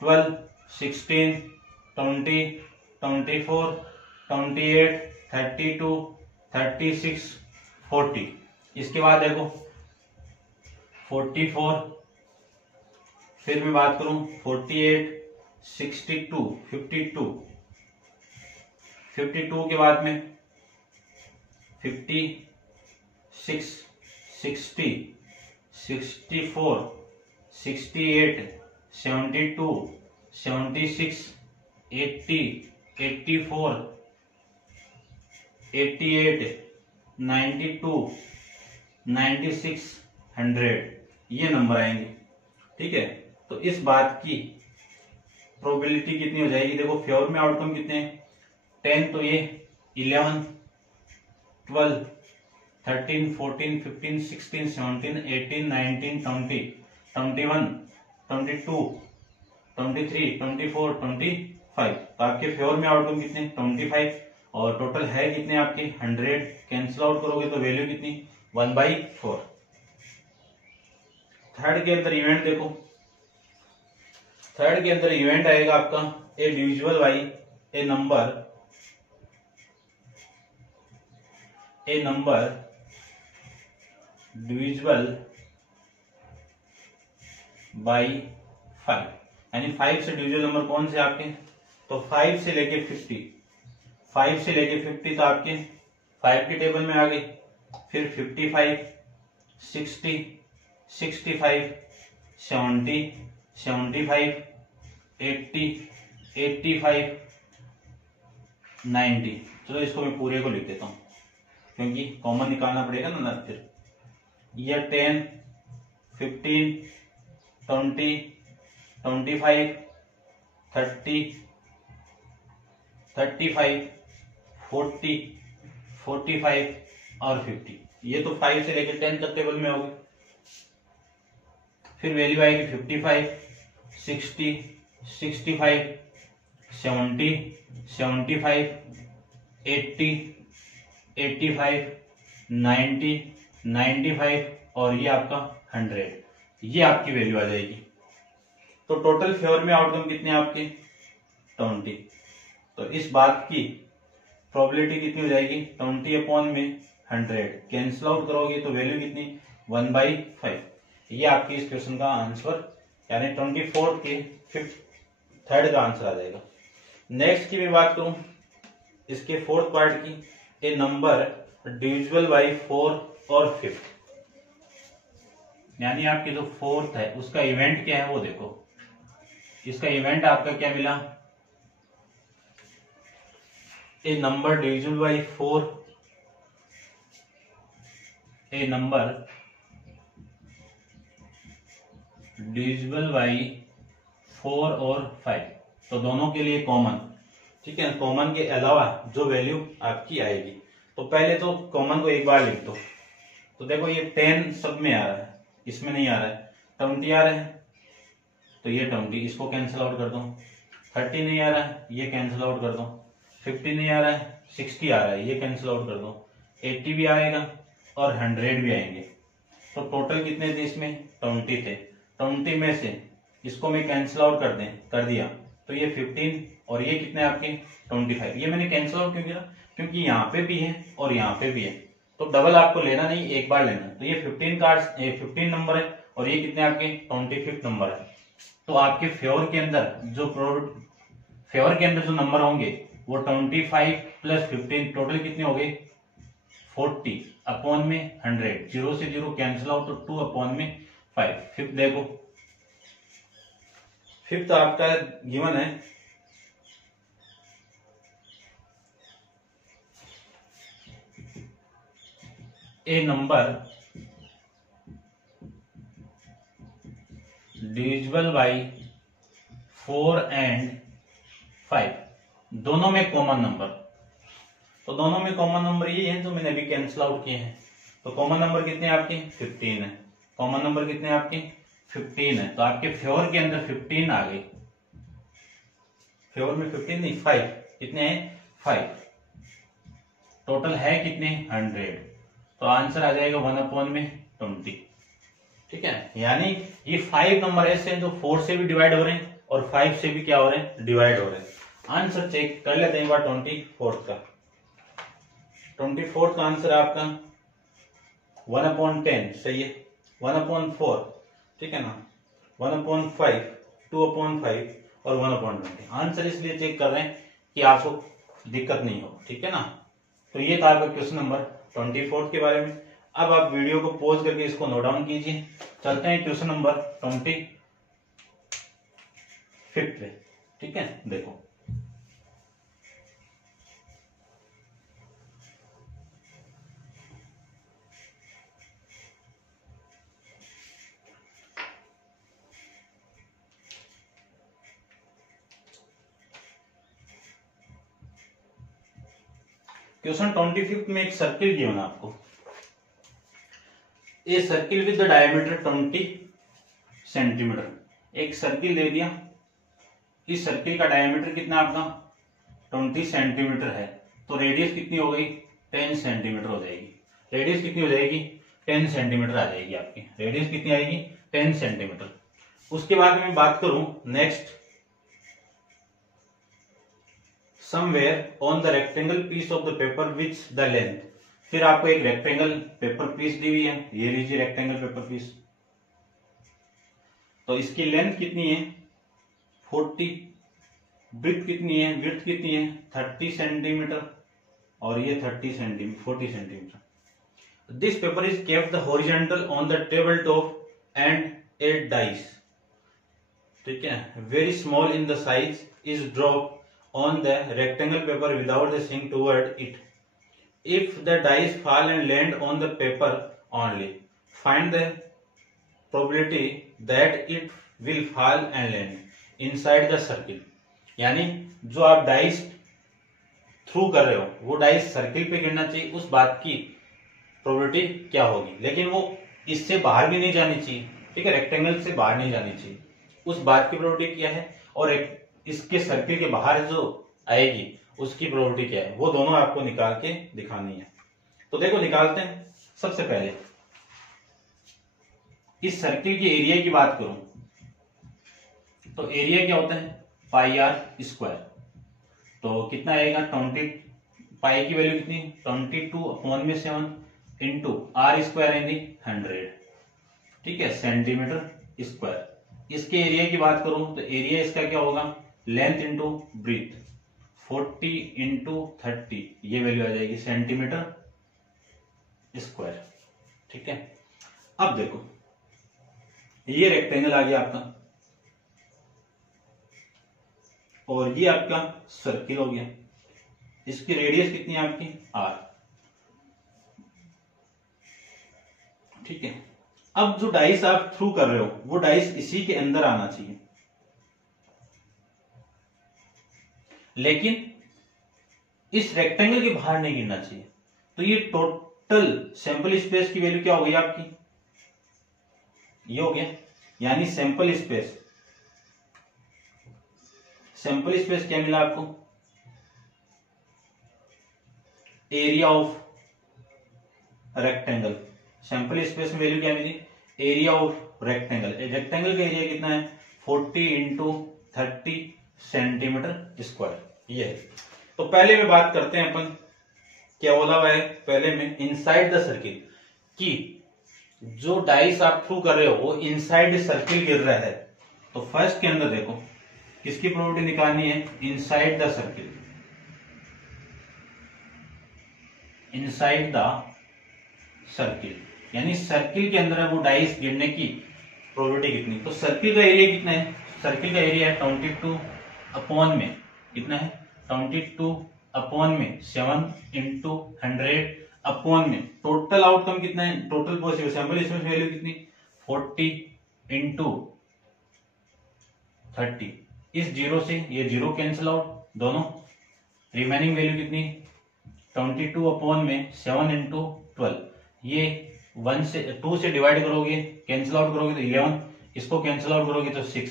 12, 16, 20, 24, 28, 32, 36, 40। इसके बाद देखो 44, फिर मैं बात करूं 48, 62, 52, 52 के बाद में 56, 60, 64, 68, 72, 76, 80, 84, 88, 92, 96, 100 ये नंबर आएंगे। ठीक है, तो इस बात की प्रोबेबिलिटी कितनी हो जाएगी? देखो फेवर में आउटकम कितने हैं? 10 तो ये 11, 12, 13, 14, 15, 16, 17, 18, 19, 20, 21, 22, 23, 24, 25। तो आपके फेवर में आउटकम कितने? 25 और टोटल है कितने आपके? 100। कैंसिल आउट करोगे तो वैल्यू कितनी? 1/4। थर्ड के अंदर इवेंट देखो। थर्ड के अंदर इवेंट आएगा आपका a divisible by a number divisible by 5 यानी 5 से डिविजिबल नंबर कौन से आपके? तो 5 से लेके 50, 5 से लेके 50 तो आपके 5 के टेबल में आ गए। फिर 55, 60, 65, 70, 75, 80, 85, 90। चलो इसको मैं पूरे को लिख देता हूं क्योंकि कॉमन निकालना पड़ेगा ना फिर। ये 10, 15, 20, 25, 30, 35, 40, 45 और 50। ये तो 5 से लेकर 10 तक टेबल में होगी। फिर वैल्यू आएगी 55, 60, 65, 70, 75, 80, 85, 90, 95 और ये आपका 100। ये आपकी वैल्यू आ जाएगी। तो टोटल फेवर में आउटकम कितने आपके? 20। तो इस बात की प्रोबेबिलिटी कितनी हो जाएगी? 20/100। कैंसिल आउट करोगे तो वैल्यू कितनी? 1/5। ये आपकी इस क्वेश्चन का आंसर यानी 24 के थर्ड का आंसर आ जाएगा। नेक्स्ट की मैं बात करूं इसके फोर्थ पार्ट की, ए नंबर डिविजिबल बाई 4 और 5 यानी आपकी जो फोर्थ है उसका इवेंट क्या है वो देखो। इसका इवेंट आपका क्या मिला? A number divisible by 4, a number divisible by 4 और 5। तो दोनों के लिए कॉमन। ठीक है, कॉमन के अलावा जो वैल्यू आपकी आएगी तो पहले तो कॉमन को एक बार लिख दो। तो देखो ये 10 सब में आ रहा है, इसमें नहीं आ रहा है। 20 आ रहा है तो ये 20, इसको कैंसिल आउट कर दो। 30 नहीं आ रहा है, ये कैंसिल आउट कर दो। 50 नहीं आ रहा है, 60 आ रहा है, ये कैंसिल आउट कर दो। 80 भी आएगा और 100 भी आएंगे। तो टोटल कितने थे इसमें? 20 थे। 20 में से इसको मैं कैंसिल आउट कर दिया तो ये 15 और ये कितने आपके 25। ये मैंने कैंसिल आउट क्यों किया, क्योंकि यहाँ पे भी है और यहाँ पे भी है, तो डबल आपको लेना नहीं, एक बार लेना। तो ये 15 नंबर है और ये कितने आपके 25 नंबर है। तो आपके फेवर के अंदर जो नंबर होंगे वो 25 प्लस 15 टोटल कितने हो गए 40 अपॉन में 100, 0 से 0 कैंसिल आउट, तो 2 अपॉन में 5। फिफ्थ देखो, फिफ्थ आपका गिवन है ए नंबर डिविजिबल बाई 4 एंड 5, दोनों में कॉमन नंबर। तो दोनों में कॉमन नंबर ये है जो मैंने अभी कैंसिल आउट किए हैं। तो कॉमन नंबर कितने आपके 15 है, कॉमन नंबर कितने आपके 15 है। तो आपके फेवर के अंदर 15 आ गई, फेवर में 15 नहीं 5, कितने हैं 5, टोटल है कितने 100। तो आंसर आ जाएगा 1 अपॉन में 20। ठीक है, यानी ये 5 नंबर ऐसे हैं जो 4 से भी डिवाइड हो रहे हैं और 5 से भी क्या हो रहे हैं डिवाइड हो रहे हैं। आंसर चेक कर लेते हैं एक बार 24 का। 24 का आंसर आपका 1/10 सही है, 1/4 ठीक है ना, 1/5, 2/5 और 1/20। आंसर इसलिए चेक कर रहे हैं कि आपको दिक्कत नहीं हो, ठीक है ना। तो ये था आपका क्वेश्चन नंबर 24 के बारे में। अब आप वीडियो को पॉज करके इसको नोट डाउन कीजिए। चलते हैं क्वेश्चन नंबर 25 पे, ठीक है। देखो क्वेश्चन 25 में एक सर्किल गिवन है आपको। A circle with the diameter 20 centimetre, एक सर्किल दे दिया, इस सर्किल का डायमीटर कितना आपका 20 सेंटीमीटर है, तो रेडियस कितनी हो गई 10 सेंटीमीटर हो जाएगी। रेडियस कितनी हो जाएगी 10 सेंटीमीटर आ जाएगी आपकी, रेडियस कितनी आएगी 10 सेंटीमीटर। उसके बाद में बात करूं next, somewhere on the rectangle piece of the paper which the length, फिर आपको एक रेक्टेंगल पेपर पीस दी हुई है, ये लीजिए रेक्टेंगल पेपर पीस। तो इसकी लेंथ कितनी है 40, ब्रेड्थ कितनी है, विड्थ कितनी है 30 सेंटीमीटर और ये 40 centimetre. This paper is kept the horizontal on the table top and A dice, ठीक है, very small in the size is drop on the rectangle paper without the sink toward it. If the dice fall and land on the paper only, find the probability that it will fall and land inside the circle. यानी जो आप dice through कर रहे हो वो dice circle पे गिरना चाहिए, उस बात की प्रोबेबिलिटी क्या होगी, लेकिन वो इससे बाहर भी नहीं जानी चाहिए, ठीक है, रेक्टेंगल से बाहर नहीं जानी चाहिए, उस बात की प्रोबेबिलिटी क्या है, और इसके सर्किल के बाहर जो आएगी उसकी प्रोबेबिलिटी क्या है, वो दोनों आपको निकाल के दिखानी है। तो देखो निकालते हैं। सबसे पहले इस सर्किल के एरिया की बात करूं तो एरिया क्या होता है पाई आर स्क्वायर, तो कितना आएगा 20, पाई की वैल्यू कितनी 22/7 इंटू आर स्क्वायर यानी 100, ठीक है, सेंटीमीटर स्क्वायर। इसके एरिया की बात करूं तो एरिया इसका क्या होगा लेंथ इंटू ब्रीथ, 40 इंटू 30, ये वैल्यू आ जाएगी सेंटीमीटर स्क्वायर, ठीक है। अब देखो ये रेक्टेंगल आ गया आपका और ये आपका सर्किल हो गया, इसकी रेडियस कितनी है आपकी आर, ठीक है। अब जो डाइस आप थ्रू कर रहे हो वो डाइस इसी के अंदर आना चाहिए, लेकिन इस रेक्टेंगल के बाहर नहीं गिरना चाहिए। तो ये टोटल सैंपल स्पेस की वैल्यू क्या हो गई आपकी, ये हो गया, यानी सैंपल स्पेस क्या मिला आपको area of rectangle, sample space में वैल्यू क्या मिली एरिया ऑफ रेक्टेंगल। रेक्टेंगल का एरिया कितना है 40 इंटू 30 सेंटीमीटर स्क्वायर। ये है। तो पहले में बात करते हैं अपन, क्या बोला हुआ है पहले में, इनसाइड द सर्किल, कि जो डाइस आप थ्रू कर रहे हो वो इनसाइड सर्किल गिर रहा है। तो फर्स्ट के अंदर देखो किसकी प्रॉपर्टी निकालनी है, inside the circle, inside the circle, यानी सर्किल के अंदर वो डाइस गिरने की प्रोबेबिलिटी कितनी। तो सर्किल का एरिया कितना है, सर्किल का एरिया है 22 अपॉन में कितना है, 22 अपॉन में 7 इंटू 100 अपॉन में टोटल आउटकम कितना है, टोटल पॉसिबल सैंपल इसमें वैल्यू कितनी 40 इंटू 30। इस जीरो से ये जीरो कैंसिल आउट दोनों, रिमेनिंग वैल्यू कितनी 22 अपॉन में 7 इंटू 12, ये 1 से 2 से डिवाइड करोगे कैंसिल आउट करोगे तो 11, इसको कैंसिल आउट करोगे तो 6,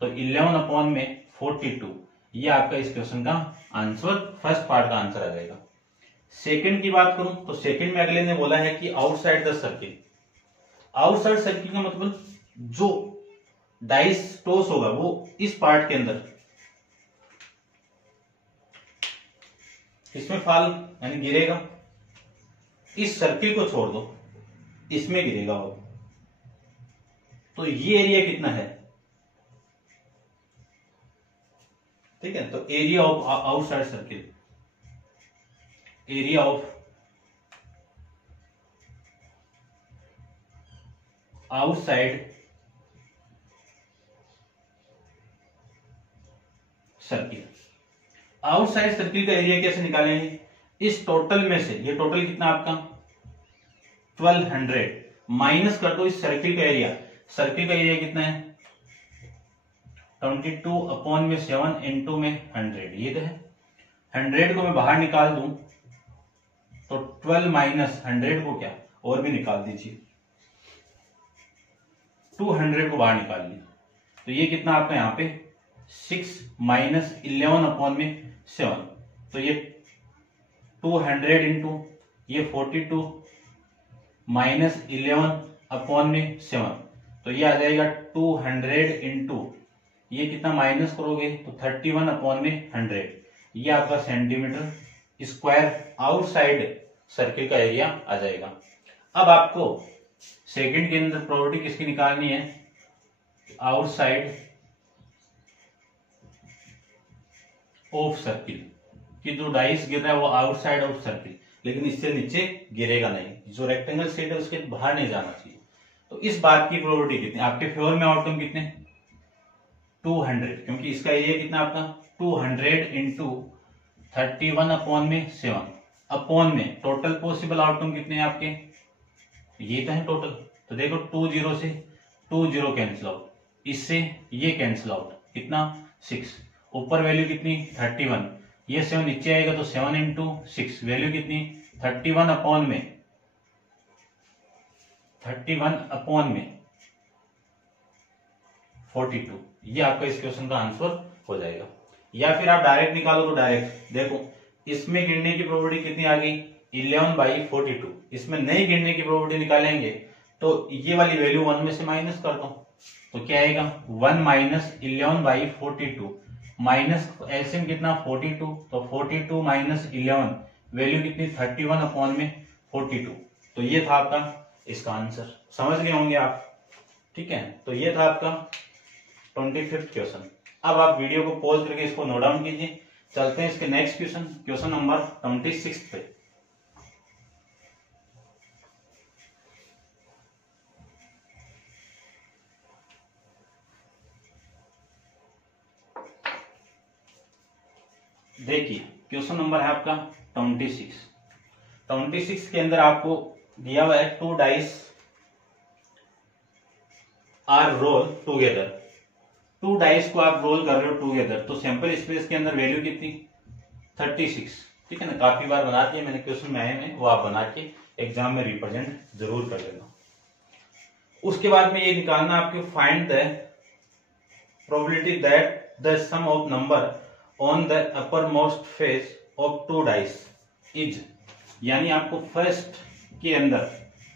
तो 11 अपॉन में 42। ये आपका इस क्वेश्चन का आंसर, फर्स्ट पार्ट का आंसर आ जाएगा। सेकंड की बात करूं तो सेकंड में अगले ने बोला है कि outside the circle. Outside circle का मतलब जो डाइस टॉस होगा वो इस पार्ट के अंदर, इसमें फॉल यानी गिरेगा, इस सर्किल को छोड़ दो इसमें गिरेगा वो। तो ये एरिया कितना है, ठीक है। तो area of outside circle, area of outside circle. Outside circle का एरिया कैसे निकालेंगे, इस टोटल में से, ये टोटल कितना आपका 1200 माइनस कर दो इस सर्किल का एरिया। सर्किल का एरिया कितना है 22 अपॉन में 7 इंटू में 100, ये तो है। 100 को मैं बाहर निकाल दूं तो 12 माइनस 100 को क्या और भी निकाल दीजिए, 200 को बाहर निकाल ली, तो ये कितना आपका यहाँ पे 6 माइनस 11 अपॉन में 7, तो ये 200 इंटू ये 42 माइनस 11 अपॉन में 7, तो ये आ जाएगा 200 इंटू ये कितना माइनस करोगे तो 31 अपॉन में 100, ये आपका सेंटीमीटर स्क्वायर आउटसाइड सर्किल का एरिया आ जाएगा। अब आपको सेकंड के अंदर प्रॉपर्टी किसकी निकालनी है, आउटसाइड ऑफ सर्किल, कि जो डाइस गिर रहा है वो आउटसाइड ऑफ सर्किल, लेकिन इससे नीचे गिरेगा नहीं, जो रेक्टेंगल शेड है उसके बाहर नहीं जाना चाहिए। तो इस बात की प्रोबेबिलिटी कितनी, आपके फेवर में आउटकम कितने 200, क्योंकि इसका एरिया कितना आपका 200 इंटू 31 अपॉन में 7 अपॉन में टोटल पॉसिबल आउटकम कितने हैं आपके, ये तो है टोटल। तो देखो 2 जीरो से 2 जीरो कैंसिल आउट, इससे ये कैंसिल आउट, कितना 6, ऊपर वैल्यू कितनी 31, ये 7 नीचे आएगा तो 7 इंटू 6 वैल्यू कितनी 31 अपॉन में 42, ये आपका इस क्वेश्चन का आंसर हो जाएगा। या फिर आप डायरेक्ट निकालो तो डायरेक्ट देखो, इसमें गिरने की प्रोबेबिलिटी कितनी आ गई 11/42, इसमें नहीं गिरने की प्रोबेबिलिटी निकालेंगे तो ये वाली वैल्यू 1 में से माइनस कर दो, तो क्या आएगा 1 माइनस 11/42 माइनस एलसीएम कितना 42, तो 42 माइनस 11 वैल्यू कितनी 31 अपॉन में 42। तो ये था आपका इसका आंसर, समझ गए होंगे आप, ठीक है। तो ये था आपका 25th क्वेश्चन। अब आप वीडियो को पॉज करके इसको नोट डाउन कीजिए, चलते हैं इसके नेक्स्ट क्वेश्चन, क्वेश्चन नंबर 26 पे। देखिए क्वेश्चन नंबर है आपका 26 के अंदर आपको दिया हुआ है 2 dice are roll together, 2 dice को आप रोल कर रहे हो टुगेदर, तो सैंपल स्पेस के अंदर वैल्यू कितनी 36, ठीक है ना। काफी बार बना दिया मैंने क्वेश्चन में आए हैं, वो आप बना के एग्जाम में रिप्रेजेंट जरूर कर लेना। उसके बाद में ये निकालना आपको find the probability that the sum of number on the uppermost face of 2 dice is, यानी आपको फर्स्ट के अंदर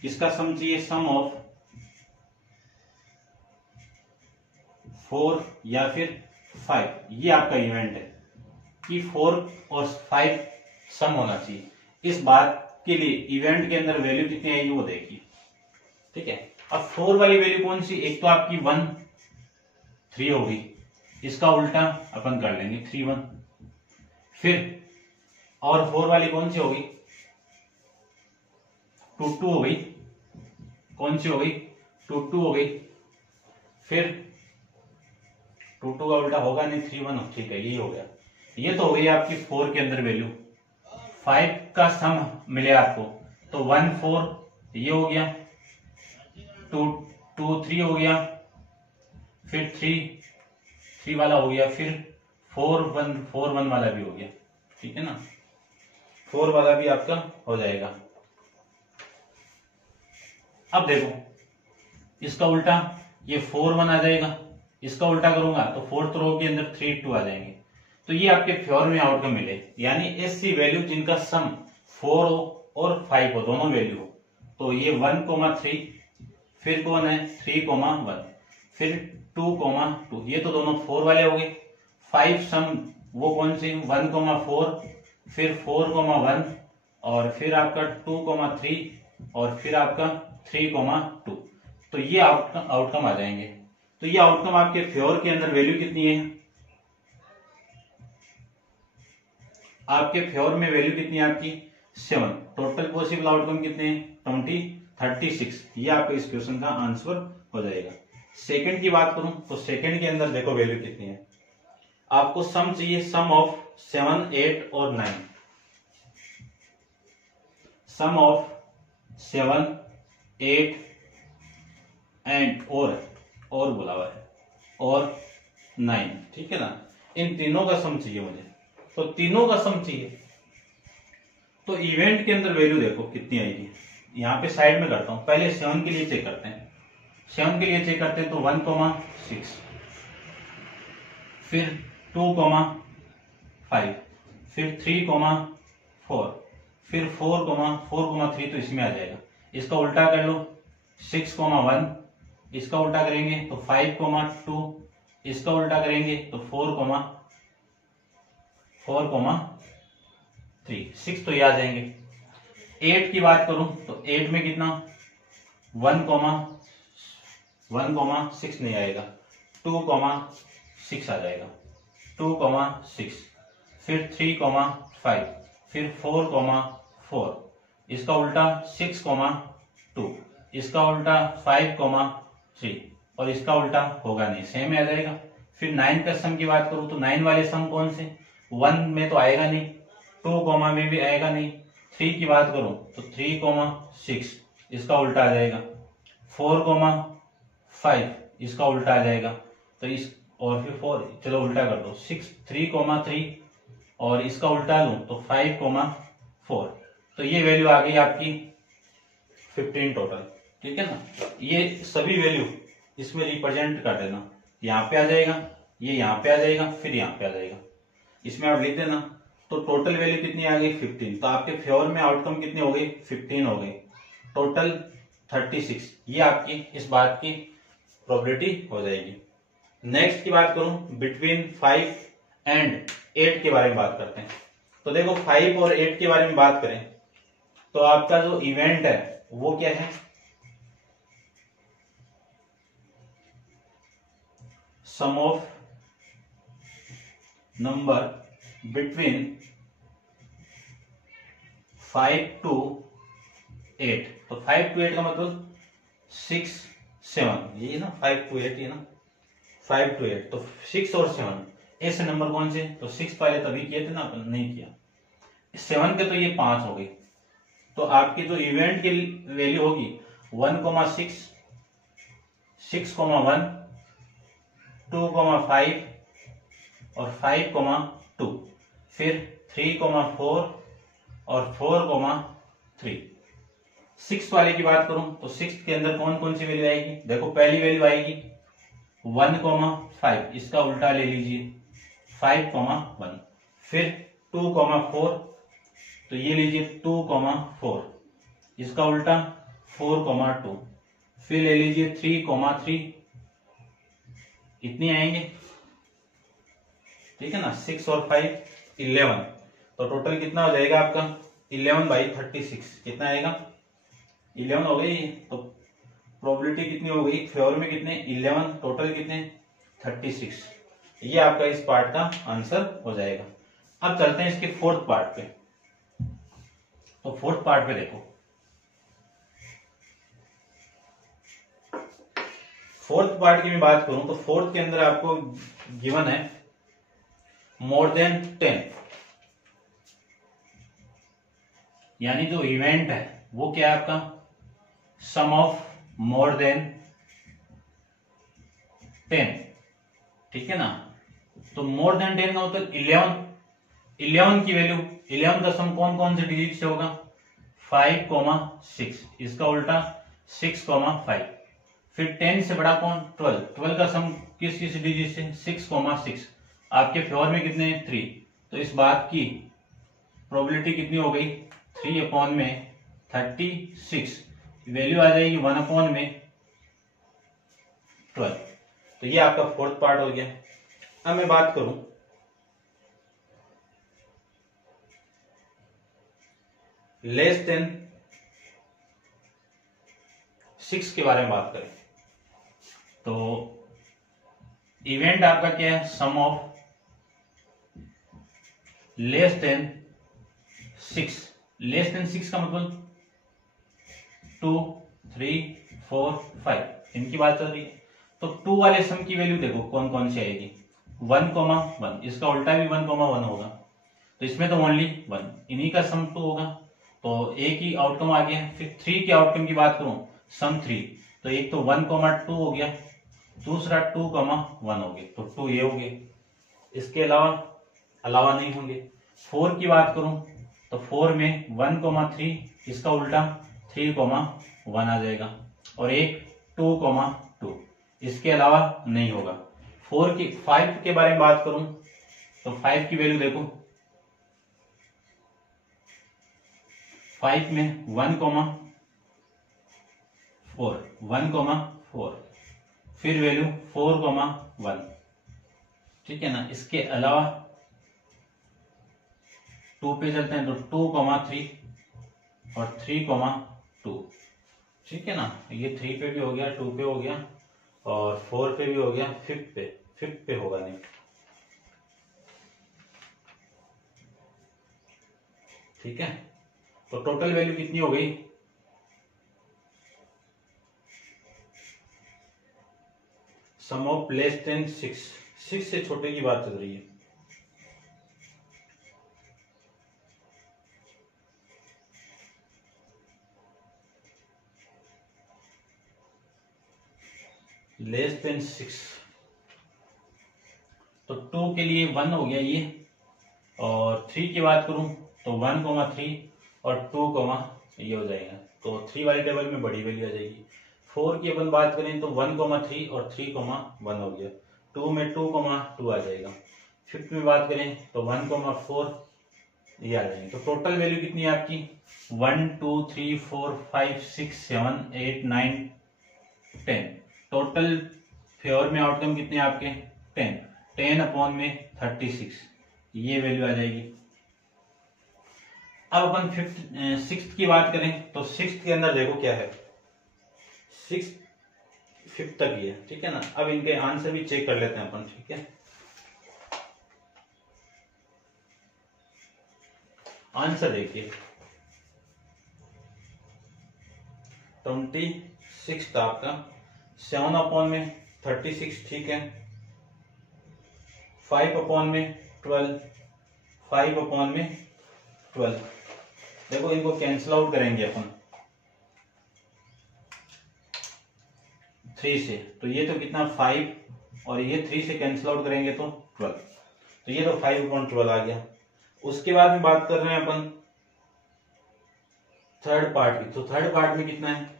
किसका सम चाहिए, सम ऑफ 4 या फिर 5, ये आपका इवेंट है कि 4 और 5 सम होना चाहिए। इस बात के लिए इवेंट के अंदर वैल्यू कितनी आएगी वो देखिए, ठीक है। अब 4 वाली वैल्यू कौन सी, एक तो आपकी 1 3 होगी, इसका उल्टा अपन कर लेंगे 3 1। फिर और 4 वाली कौन सी होगी, 2 2 हो गई, कौन सी हो गई 2 2 हो गई। फिर 2 2 का उल्टा होगा नहीं, 3 1, ठीक है, यही हो गया। ये तो हो गई आपकी 4 के अंदर वैल्यू। 5 का सम मिले आपको तो 1 4 ये हो गया, 2 2 3 हो गया, फिर 3 वाला हो गया, फिर 4 1 वाला भी हो गया, ठीक है ना, 4 वाला भी आपका हो जाएगा। अब देखो इसका उल्टा, ये 4 1 आ जाएगा, इसका उल्टा करूंगा तो 4th रो के अंदर 3 2 आ जाएंगे। तो ये आपके फेवर में आउटकम मिले, यानी ऐसी वैल्यू जिनका सम 4 हो और 5 हो, दोनों वैल्यू हो। तो ये 1,3, फिर कौन है 3,1, फिर 2,2, ये तो दोनों 4 वाले हो गए। 5 सम वो कौन सी 1,4, फिर 4,1, और फिर आपका 2,3, और फिर आपका 3,2। तो ये आउटकम आ जाएंगे। तो ये आउटकम आपके फेवर के अंदर वैल्यू कितनी है, आपके फेवर में वैल्यू कितनी है आपकी 7। टोटल पॉसिबल आउटकम कितने हैं 36। ये आपका इस क्वेश्चन का आंसर हो जाएगा। सेकंड की बात करूं तो सेकंड के अंदर देखो वैल्यू कितनी है, आपको सम चाहिए, सम ऑफ 7 8 और 9, सम ऑफ 7 8 एंड और बोला हुआ है और 9, ठीक है ना। इन तीनों का सम चाहिए मुझे, तो तीनों का सम चाहिए। तो इवेंट के अंदर वैल्यू देखो कितनी आएगी, यहां पे साइड में करता हूं, पहले 7 के लिए चेक करते हैं। 7 के लिए चेक करते हैं तो 1,6, फिर 2,5, फिर 3,4, फिर 4,3 तो इसमें आ जाएगा। इसका उल्टा कर लो 6,1, इसका उल्टा करेंगे तो 5,2, इसका उल्टा करेंगे तो 4,3, 6 तो ये आ जाएंगे। 8 की बात करूं तो 8 में कितना 1,6 नहीं आएगा, 2,6 आ जाएगा, 2,6, फिर 3,5, फिर 4,4, इसका उल्टा 6,2, इसका उल्टा 5,3, और इसका उल्टा होगा नहीं, सेम आ जाएगा। फिर 9 का सम की बात करूं तो 9 वाले सम कौन से, 1 में तो आएगा नहीं, 2 में भी आएगा नहीं। 3 की बात करूं तो 3,6, इसका उल्टा आ जाएगा, 4,5, इसका उल्टा आ जाएगा। तो इस और फिर 4, चलो उल्टा कर दो 3,3, और इसका उल्टा लूं तो 5,4। तो ये वैल्यू आ गई आपकी 15 टोटल, ठीक है ना। ये सभी वैल्यू इसमें रिप्रेजेंट कर देना, यहाँ पे आ जाएगा, ये यहाँ पे आ जाएगा, फिर यहाँ पे आ जाएगा, इसमें आप लिख देना। तो टोटल वैल्यू कितनी आ गई 15। तो आपके फेवर में आउटकम कितनी हो गई 15 हो गई, टोटल 36। ये आपकी इस बात की प्रोबेबिलिटी हो जाएगी। नेक्स्ट की बात करूं बिटवीन 5 एंड 8 के बारे में बात करते हैं। तो देखो 5 और 8 के बारे में बात करें तो आपका जो इवेंट है वो क्या है, sum of number between 5 to 8। तो 5 to 8 का मतलब 6 7, यही ना 5 to 8, ये ना 5 to 8। तो 6 और 7 ऐसे नंबर कौन से, तो 6 पहले तभी किए थे ना अपन, नहीं किया। 7 के तो ये 5 हो गई। तो आपकी जो इवेंट की वैल्यू होगी 1,6, 6,1, 2,5 और 5,2, फिर 3,4 और 4,3। 6 वाले की बात करूं तो 6 के अंदर कौन कौन सी वैल्यू आएगी, देखो पहली वैल्यू आएगी 1,5, इसका उल्टा ले लीजिए 5,1, फिर 2,4, तो ये लीजिए 2,4, इसका उल्टा 4,2, फिर ले लीजिए 3,3, इतनी आएंगे। ठीक है ना, 6 और 5 11, तो टोटल कितना हो जाएगा आपका 11/36, कितना आएगा 11 हो गई। तो प्रोबेबिलिटी कितनी हो गई, फेवर में कितने 11, टोटल कितने 36। ये आपका इस पार्ट का आंसर हो जाएगा। अब चलते हैं इसके फोर्थ पार्ट पे। तो फोर्थ पार्ट पे देखो, फोर्थ पार्ट की मैं बात करूं तो फोर्थ के अंदर आपको गिवन है मोर देन 10, यानी जो इवेंट है वो क्या है आपका सम ऑफ मोर देन 10, ठीक है ना। तो मोर देन 10 का मतलब 11 की वैल्यू, 11 का सम कौन कौन से डिजिट से होगा 5,6, इसका उल्टा 6,5, फिर 10 से बड़ा कौन 12 का सम किस किस डिजिट से 6,6, आपके फेवर में कितने 3, तो इस बात की प्रोबेबिलिटी कितनी हो गई 3/36, वैल्यू आ जाएगी 1/12। तो ये आपका फोर्थ पार्ट हो गया। अब मैं बात करूं लेस देन 6 के बारे में बात करें तो इवेंट आपका क्या है sum of less than 6, less than 6 का मतलब 2 3 4 5, इनकी बात चल रही है। तो 2 वाले सम की वैल्यू देखो कौन कौन सी आएगी 1,1, इसका उल्टा भी 1,1 होगा, तो इसमें तो ओनली 1, इन्हीं का सम 2 होगा, तो एक ही आउटकम आ गया। फिर 3 के आउटकम की बात करूं सम 3, तो एक तो 1,2 हो गया, दूसरा 2,1 हो गया, तो 2 ये हो गए, इसके अलावा नहीं होंगे। 4 की बात करूं तो 4 में 1,3, इसका उल्टा 3,1 आ जाएगा, और एक 2,2, इसके अलावा नहीं होगा। 5 के बारे में बात करूं तो 5 की वैल्यू देखो, 5 में 1,4, फिर वैल्यू 4,1, ठीक है ना। इसके अलावा 2 पे चलते हैं तो 2,3 और 3,2, ठीक है ना। ये 3 पे भी हो गया, 2 पे हो गया, और 4 पे भी हो गया, 5 पे होगा नहीं, ठीक है। तो टोटल वैल्यू कितनी हो गई सम ऑफ लेस देन 6 से छोटे की बात चल रही है। लेस देन 6, तो 2 के लिए 1 हो गया ये, और 3 की बात करूं तो 1,3 और 2, ये हो जाएगा, तो 3 वाली टेबल में बड़ी वैल्यू आ जाएगी। 4 की अपन बात करें तो 1,3 और 3,1 हो गया, 2 में 2,2 आ जाएगा। 5 में बात करें तो 1,4, ये आ जाएंगे। तो टोटल वैल्यू कितनी है आपकी 1 2 3 4 5 6 7 8 9 10, टोटल फेवर में आउटकम कितने आपके 10/36, ये वैल्यू आ जाएगी। अब अपन 6th की बात करें तो 6th के अंदर देखो क्या है, 5th तक ही है, ठीक है ना। अब इनके आंसर भी चेक कर लेते हैं अपन, ठीक है। आंसर देखिए 26 था आपका, 7/36, ठीक है। 5/12, 5/12, देखो इनको कैंसिल आउट करेंगे अपन 3 से, तो ये तो कितना 5, और ये 3 से कैंसिल आउट करेंगे तो 12, तो ये तो 5/12 आ गया। उसके बाद में बात कर रहे हैं अपन थर्ड पार्ट की, तो थर्ड पार्ट में कितना है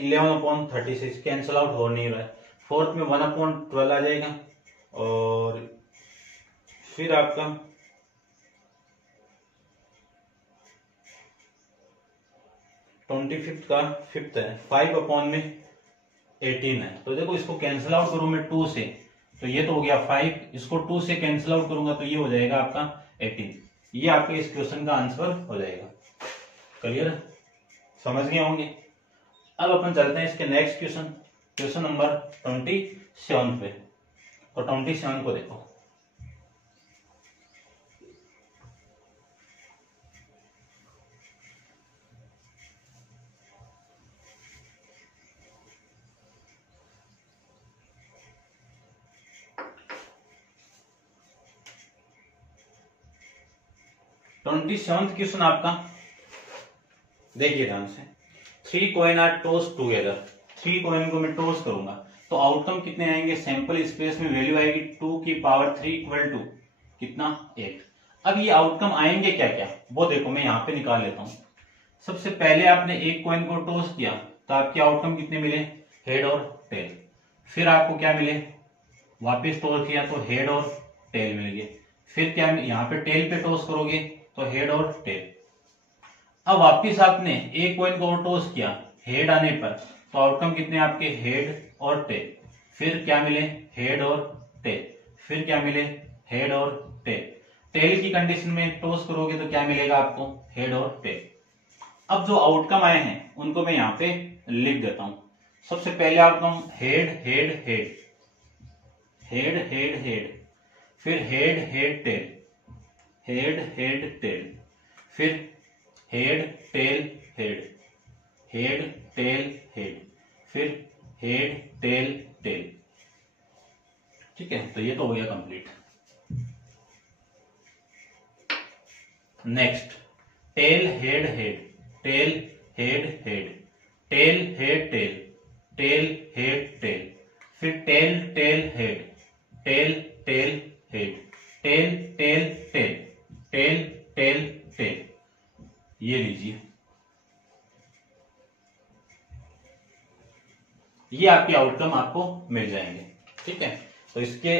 11/36, कैंसिल आउट हो नहीं रहा है। 4th में 1/12 आ जाएगा, और फिर आपका 25th का 5th है, 5/18 है, तो देखो इसको कैंसिल आउट करूं मैं 2 से, तो ये तो हो गया 5, इसको 2 से कैंसिल आउट करूंगा तो ये हो जाएगा आपका 18। ये आपके इस क्वेश्चन का आंसर हो जाएगा। क्लियर, समझ गए होंगे। अब अपन चलते हैं इसके नेक्स्ट क्वेश्चन, क्वेश्चन नंबर 27 पे। तो 27 को देखो। ट्वेंटी सेवंथ क्वेश्चन आपका देखिए ध्यान से। 3 coin are toss together. 3 coin को मैं टॉस करूंगा तो आउटकम कितने आएंगे? सैंपल स्पेस में वैल्यू आएगी 2 की पावर 3 इक्वल टू कितना? 8। अब ये आउटकम आएंगे क्या क्या वो देखो, मैं यहाँ पे निकाल लेता हूँ। सबसे पहले आपने एक कॉइन को टॉस किया तो आपके आउटकम कितने मिले? हेड और टेल। फिर आपको क्या मिले? वापिस टॉस किया तो हेड और टेल मिल गए। फिर क्या यहाँ पे टेल पे टॉस करोगे तो हेड और टेल। अब वापिस आपने एक कॉइन को टॉस किया हेड आने पर तो आउटकम कितने आपके? हेड और टेल। फिर क्या मिले? हेड और टेल। फिर क्या मिले? हेड और टेल। टेल की कंडीशन में टॉस करोगे तो क्या मिलेगा आपको? हेड और टेल। अब जो आउटकम आए हैं उनको मैं यहाँ पे लिख देता हूं। सबसे पहले outcome head head head, head head head, फिर head head tail, head head tail, फिर head tail head, head tail head, फिर हेड टेल टेल। ठीक है, तो ये तो हो गया complete. Next tail head head, tail head head, tail head tail, tail head tail, फिर tail tail head, tail tail head, tail tail tail, tail tail tail. ये लीजिए, ये आपके आउटकम आपको मिल जाएंगे। ठीक है, तो इसके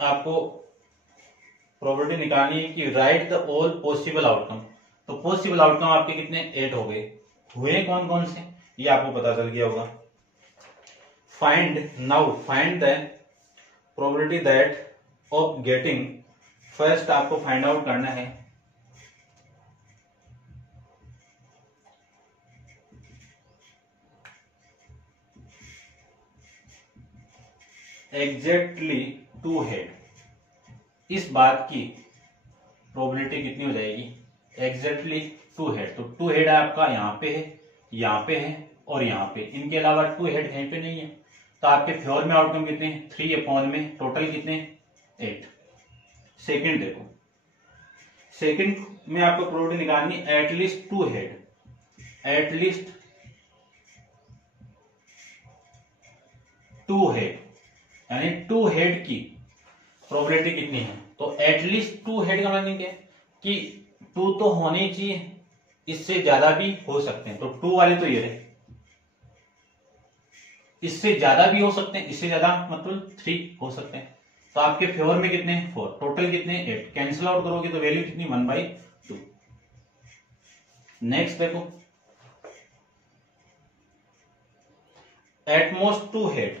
आपको प्रोबेबिलिटी निकालनी है कि right the all possible outcome. तो पॉसिबल आउटकम आपके कितने? 8 हो गए। हुए कौन कौन से ये आपको पता चल गया होगा। Find the probability that of getting. First आपको फाइंड आउट करना है एग्जैक्टली 2 हेड। इस बात की प्रोबेबिलिटी कितनी हो जाएगी? Exactly 2 head. तो 2 हेड आपका यहाँ पे है, यहाँ पे है और यहाँ पे, इनके अलावा 2 हेड यहीं पे नहीं है। तो आपके फेवर में आउटकम कितने? 3 अपॉन में टोटल कितने? 8। सेकंड देखो, सेकंड में आपको प्रोबेबिलिटी निकालनी एटलीस्ट 2 हेड, एटलीस्ट 2 हेड, यानी 2 हेड की प्रोबेबिलिटी कितनी है? तो एटलीस्ट 2 हेड का मतलब क्या है कि 2 तो होने ही चाहिए, इससे ज्यादा भी हो सकते हैं। तो 2 वाले तो ये रहे, इससे ज्यादा भी हो सकते हैं, इससे ज्यादा मतलब 3 हो सकते हैं। तो आपके फेवर में कितने? 4, टोटल कितने? 8। कैंसिल आउट करोगे तो वैल्यू कितनी? 1/2। नेक्स्ट देखो, एटमोस्ट 2 हेड,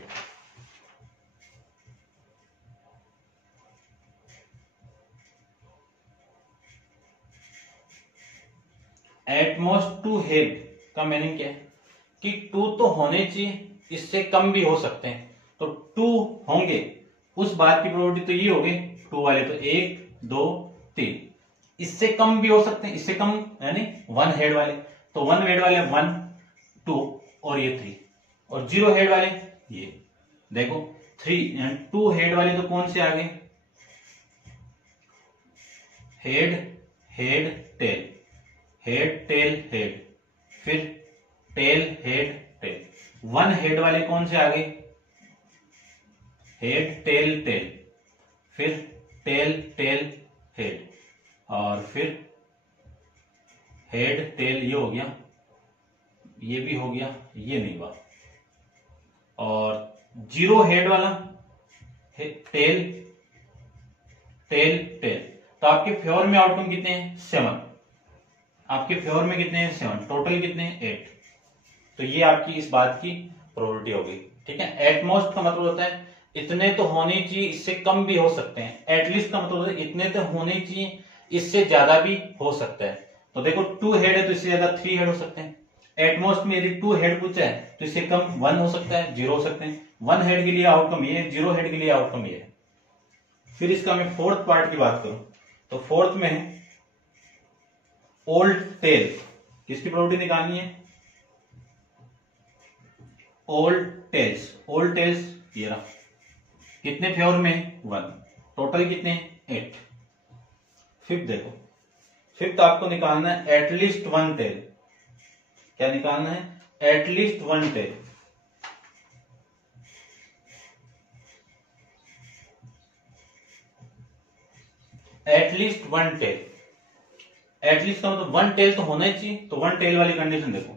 एटमोस्ट 2 हेड का मीनिंग क्या है कि 2 तो होने चाहिए, इससे कम भी हो सकते हैं। तो 2 होंगे, उस बात की प्रोबेबिलिटी तो ये होगी 2 वाले तो 1 2 3। इससे कम भी हो सकते हैं, इससे कम यानी 1 हेड वाले। तो 1 हेड वाले 1 2 और ये 3, और 0 हेड वाले ये देखो 3। 2 हेड वाले तो कौन से आ गए? Head head tail, head tail head, फिर टेल हेड टेल। 1 हेड वाले कौन से आ गए? हेड टेल टेल, फिर टेल टेल हेड, और फिर हेड टेल। ये हो गया, ये भी हो गया, ये नहीं हुआ। और 0 हेड वाला टेल टेल टेल। तो आपके फेवर में आउटकम कितने हैं? 7। आपके फेवर में कितने हैं? 7। टोटल कितने हैं? 8। तो ये आपकी इस बात की प्रोबेबिलिटी हो गई। ठीक है, एटमोस्ट का मतलब होता है इतने तो होने चाहिए, इससे कम भी हो सकते हैं। एटलीस्ट का मतलब है इतने तो होने चाहिए, इससे ज्यादा भी हो सकता है। तो देखो 2 हेड है तो इससे ज्यादा 3 हेड हो सकते हैं। एटमोस्ट में यदि 2 हेड पूछा है तो इससे कम 1 हो सकता है, 0 हो सकते हैं। 1 हेड के लिए आउटकम ये है, 0 हेड के लिए आउटकम ये है। फिर इसका मैं फोर्थ पार्ट की बात करूं तो फोर्थ में है ओल्ड टेल। किसकी प्रॉपर्टी निकालनी है? Old tales. ओल्ड टेल्स ये रहा, कितने फेवर में? 1। टोटल कितने? 8। फिफ्थ देखो, फिफ्थ आपको निकालना है एटलीस्ट 1 टेल। क्या निकालना है? At least 1 tail. At least 1 tail. At least का मतलब 1 टेल तो होना ही चाहिए। तो 1 टेल वाली कंडीशन देखो,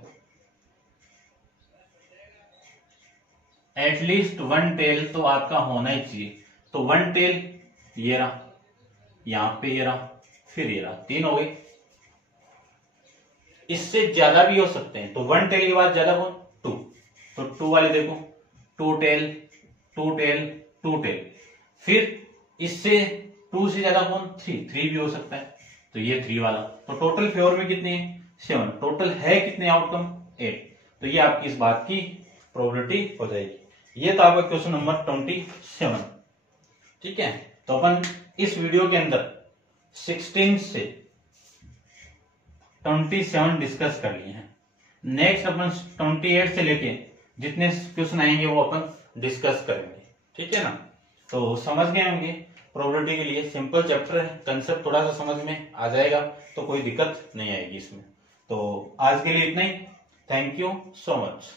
एटलीस्ट 1 टेल तो आपका होना ही चाहिए। तो 1 टेल ये रहा, यहां पे ये रहा, फिर ये रहा, 3 हो गए। इससे ज्यादा भी हो सकते हैं। तो 1 टेल के बाद ज्यादा कौन? 2। तो 2 वाले देखो, 2 टेल, 2 टेल, 2 टेल। फिर इससे 2 से ज्यादा कौन? 3 भी हो सकता है। तो ये 3 वाला। तो टोटल फेवर में कितने? 7। टोटल है कितने आउटकम? 8। तो ये आपकी इस बात की प्रोबेबिलिटी हो जाएगी। ये था आपका क्वेश्चन नंबर 27। ठीक है, तो अपन इस वीडियो के अंदर 16 से 27 डिस्कस कर लिए हैं। नेक्स्ट अपन 28 से लेके जितने क्वेश्चन आएंगे वो अपन डिस्कस करेंगे। ठीक है ना? तो समझ गए होंगे, प्रोबेबिलिटी के लिए सिंपल चैप्टर है, कंसेप्ट थोड़ा सा समझ में आ जाएगा तो कोई दिक्कत नहीं आएगी इसमें। तो आज के लिए इतना ही। Thank you so much.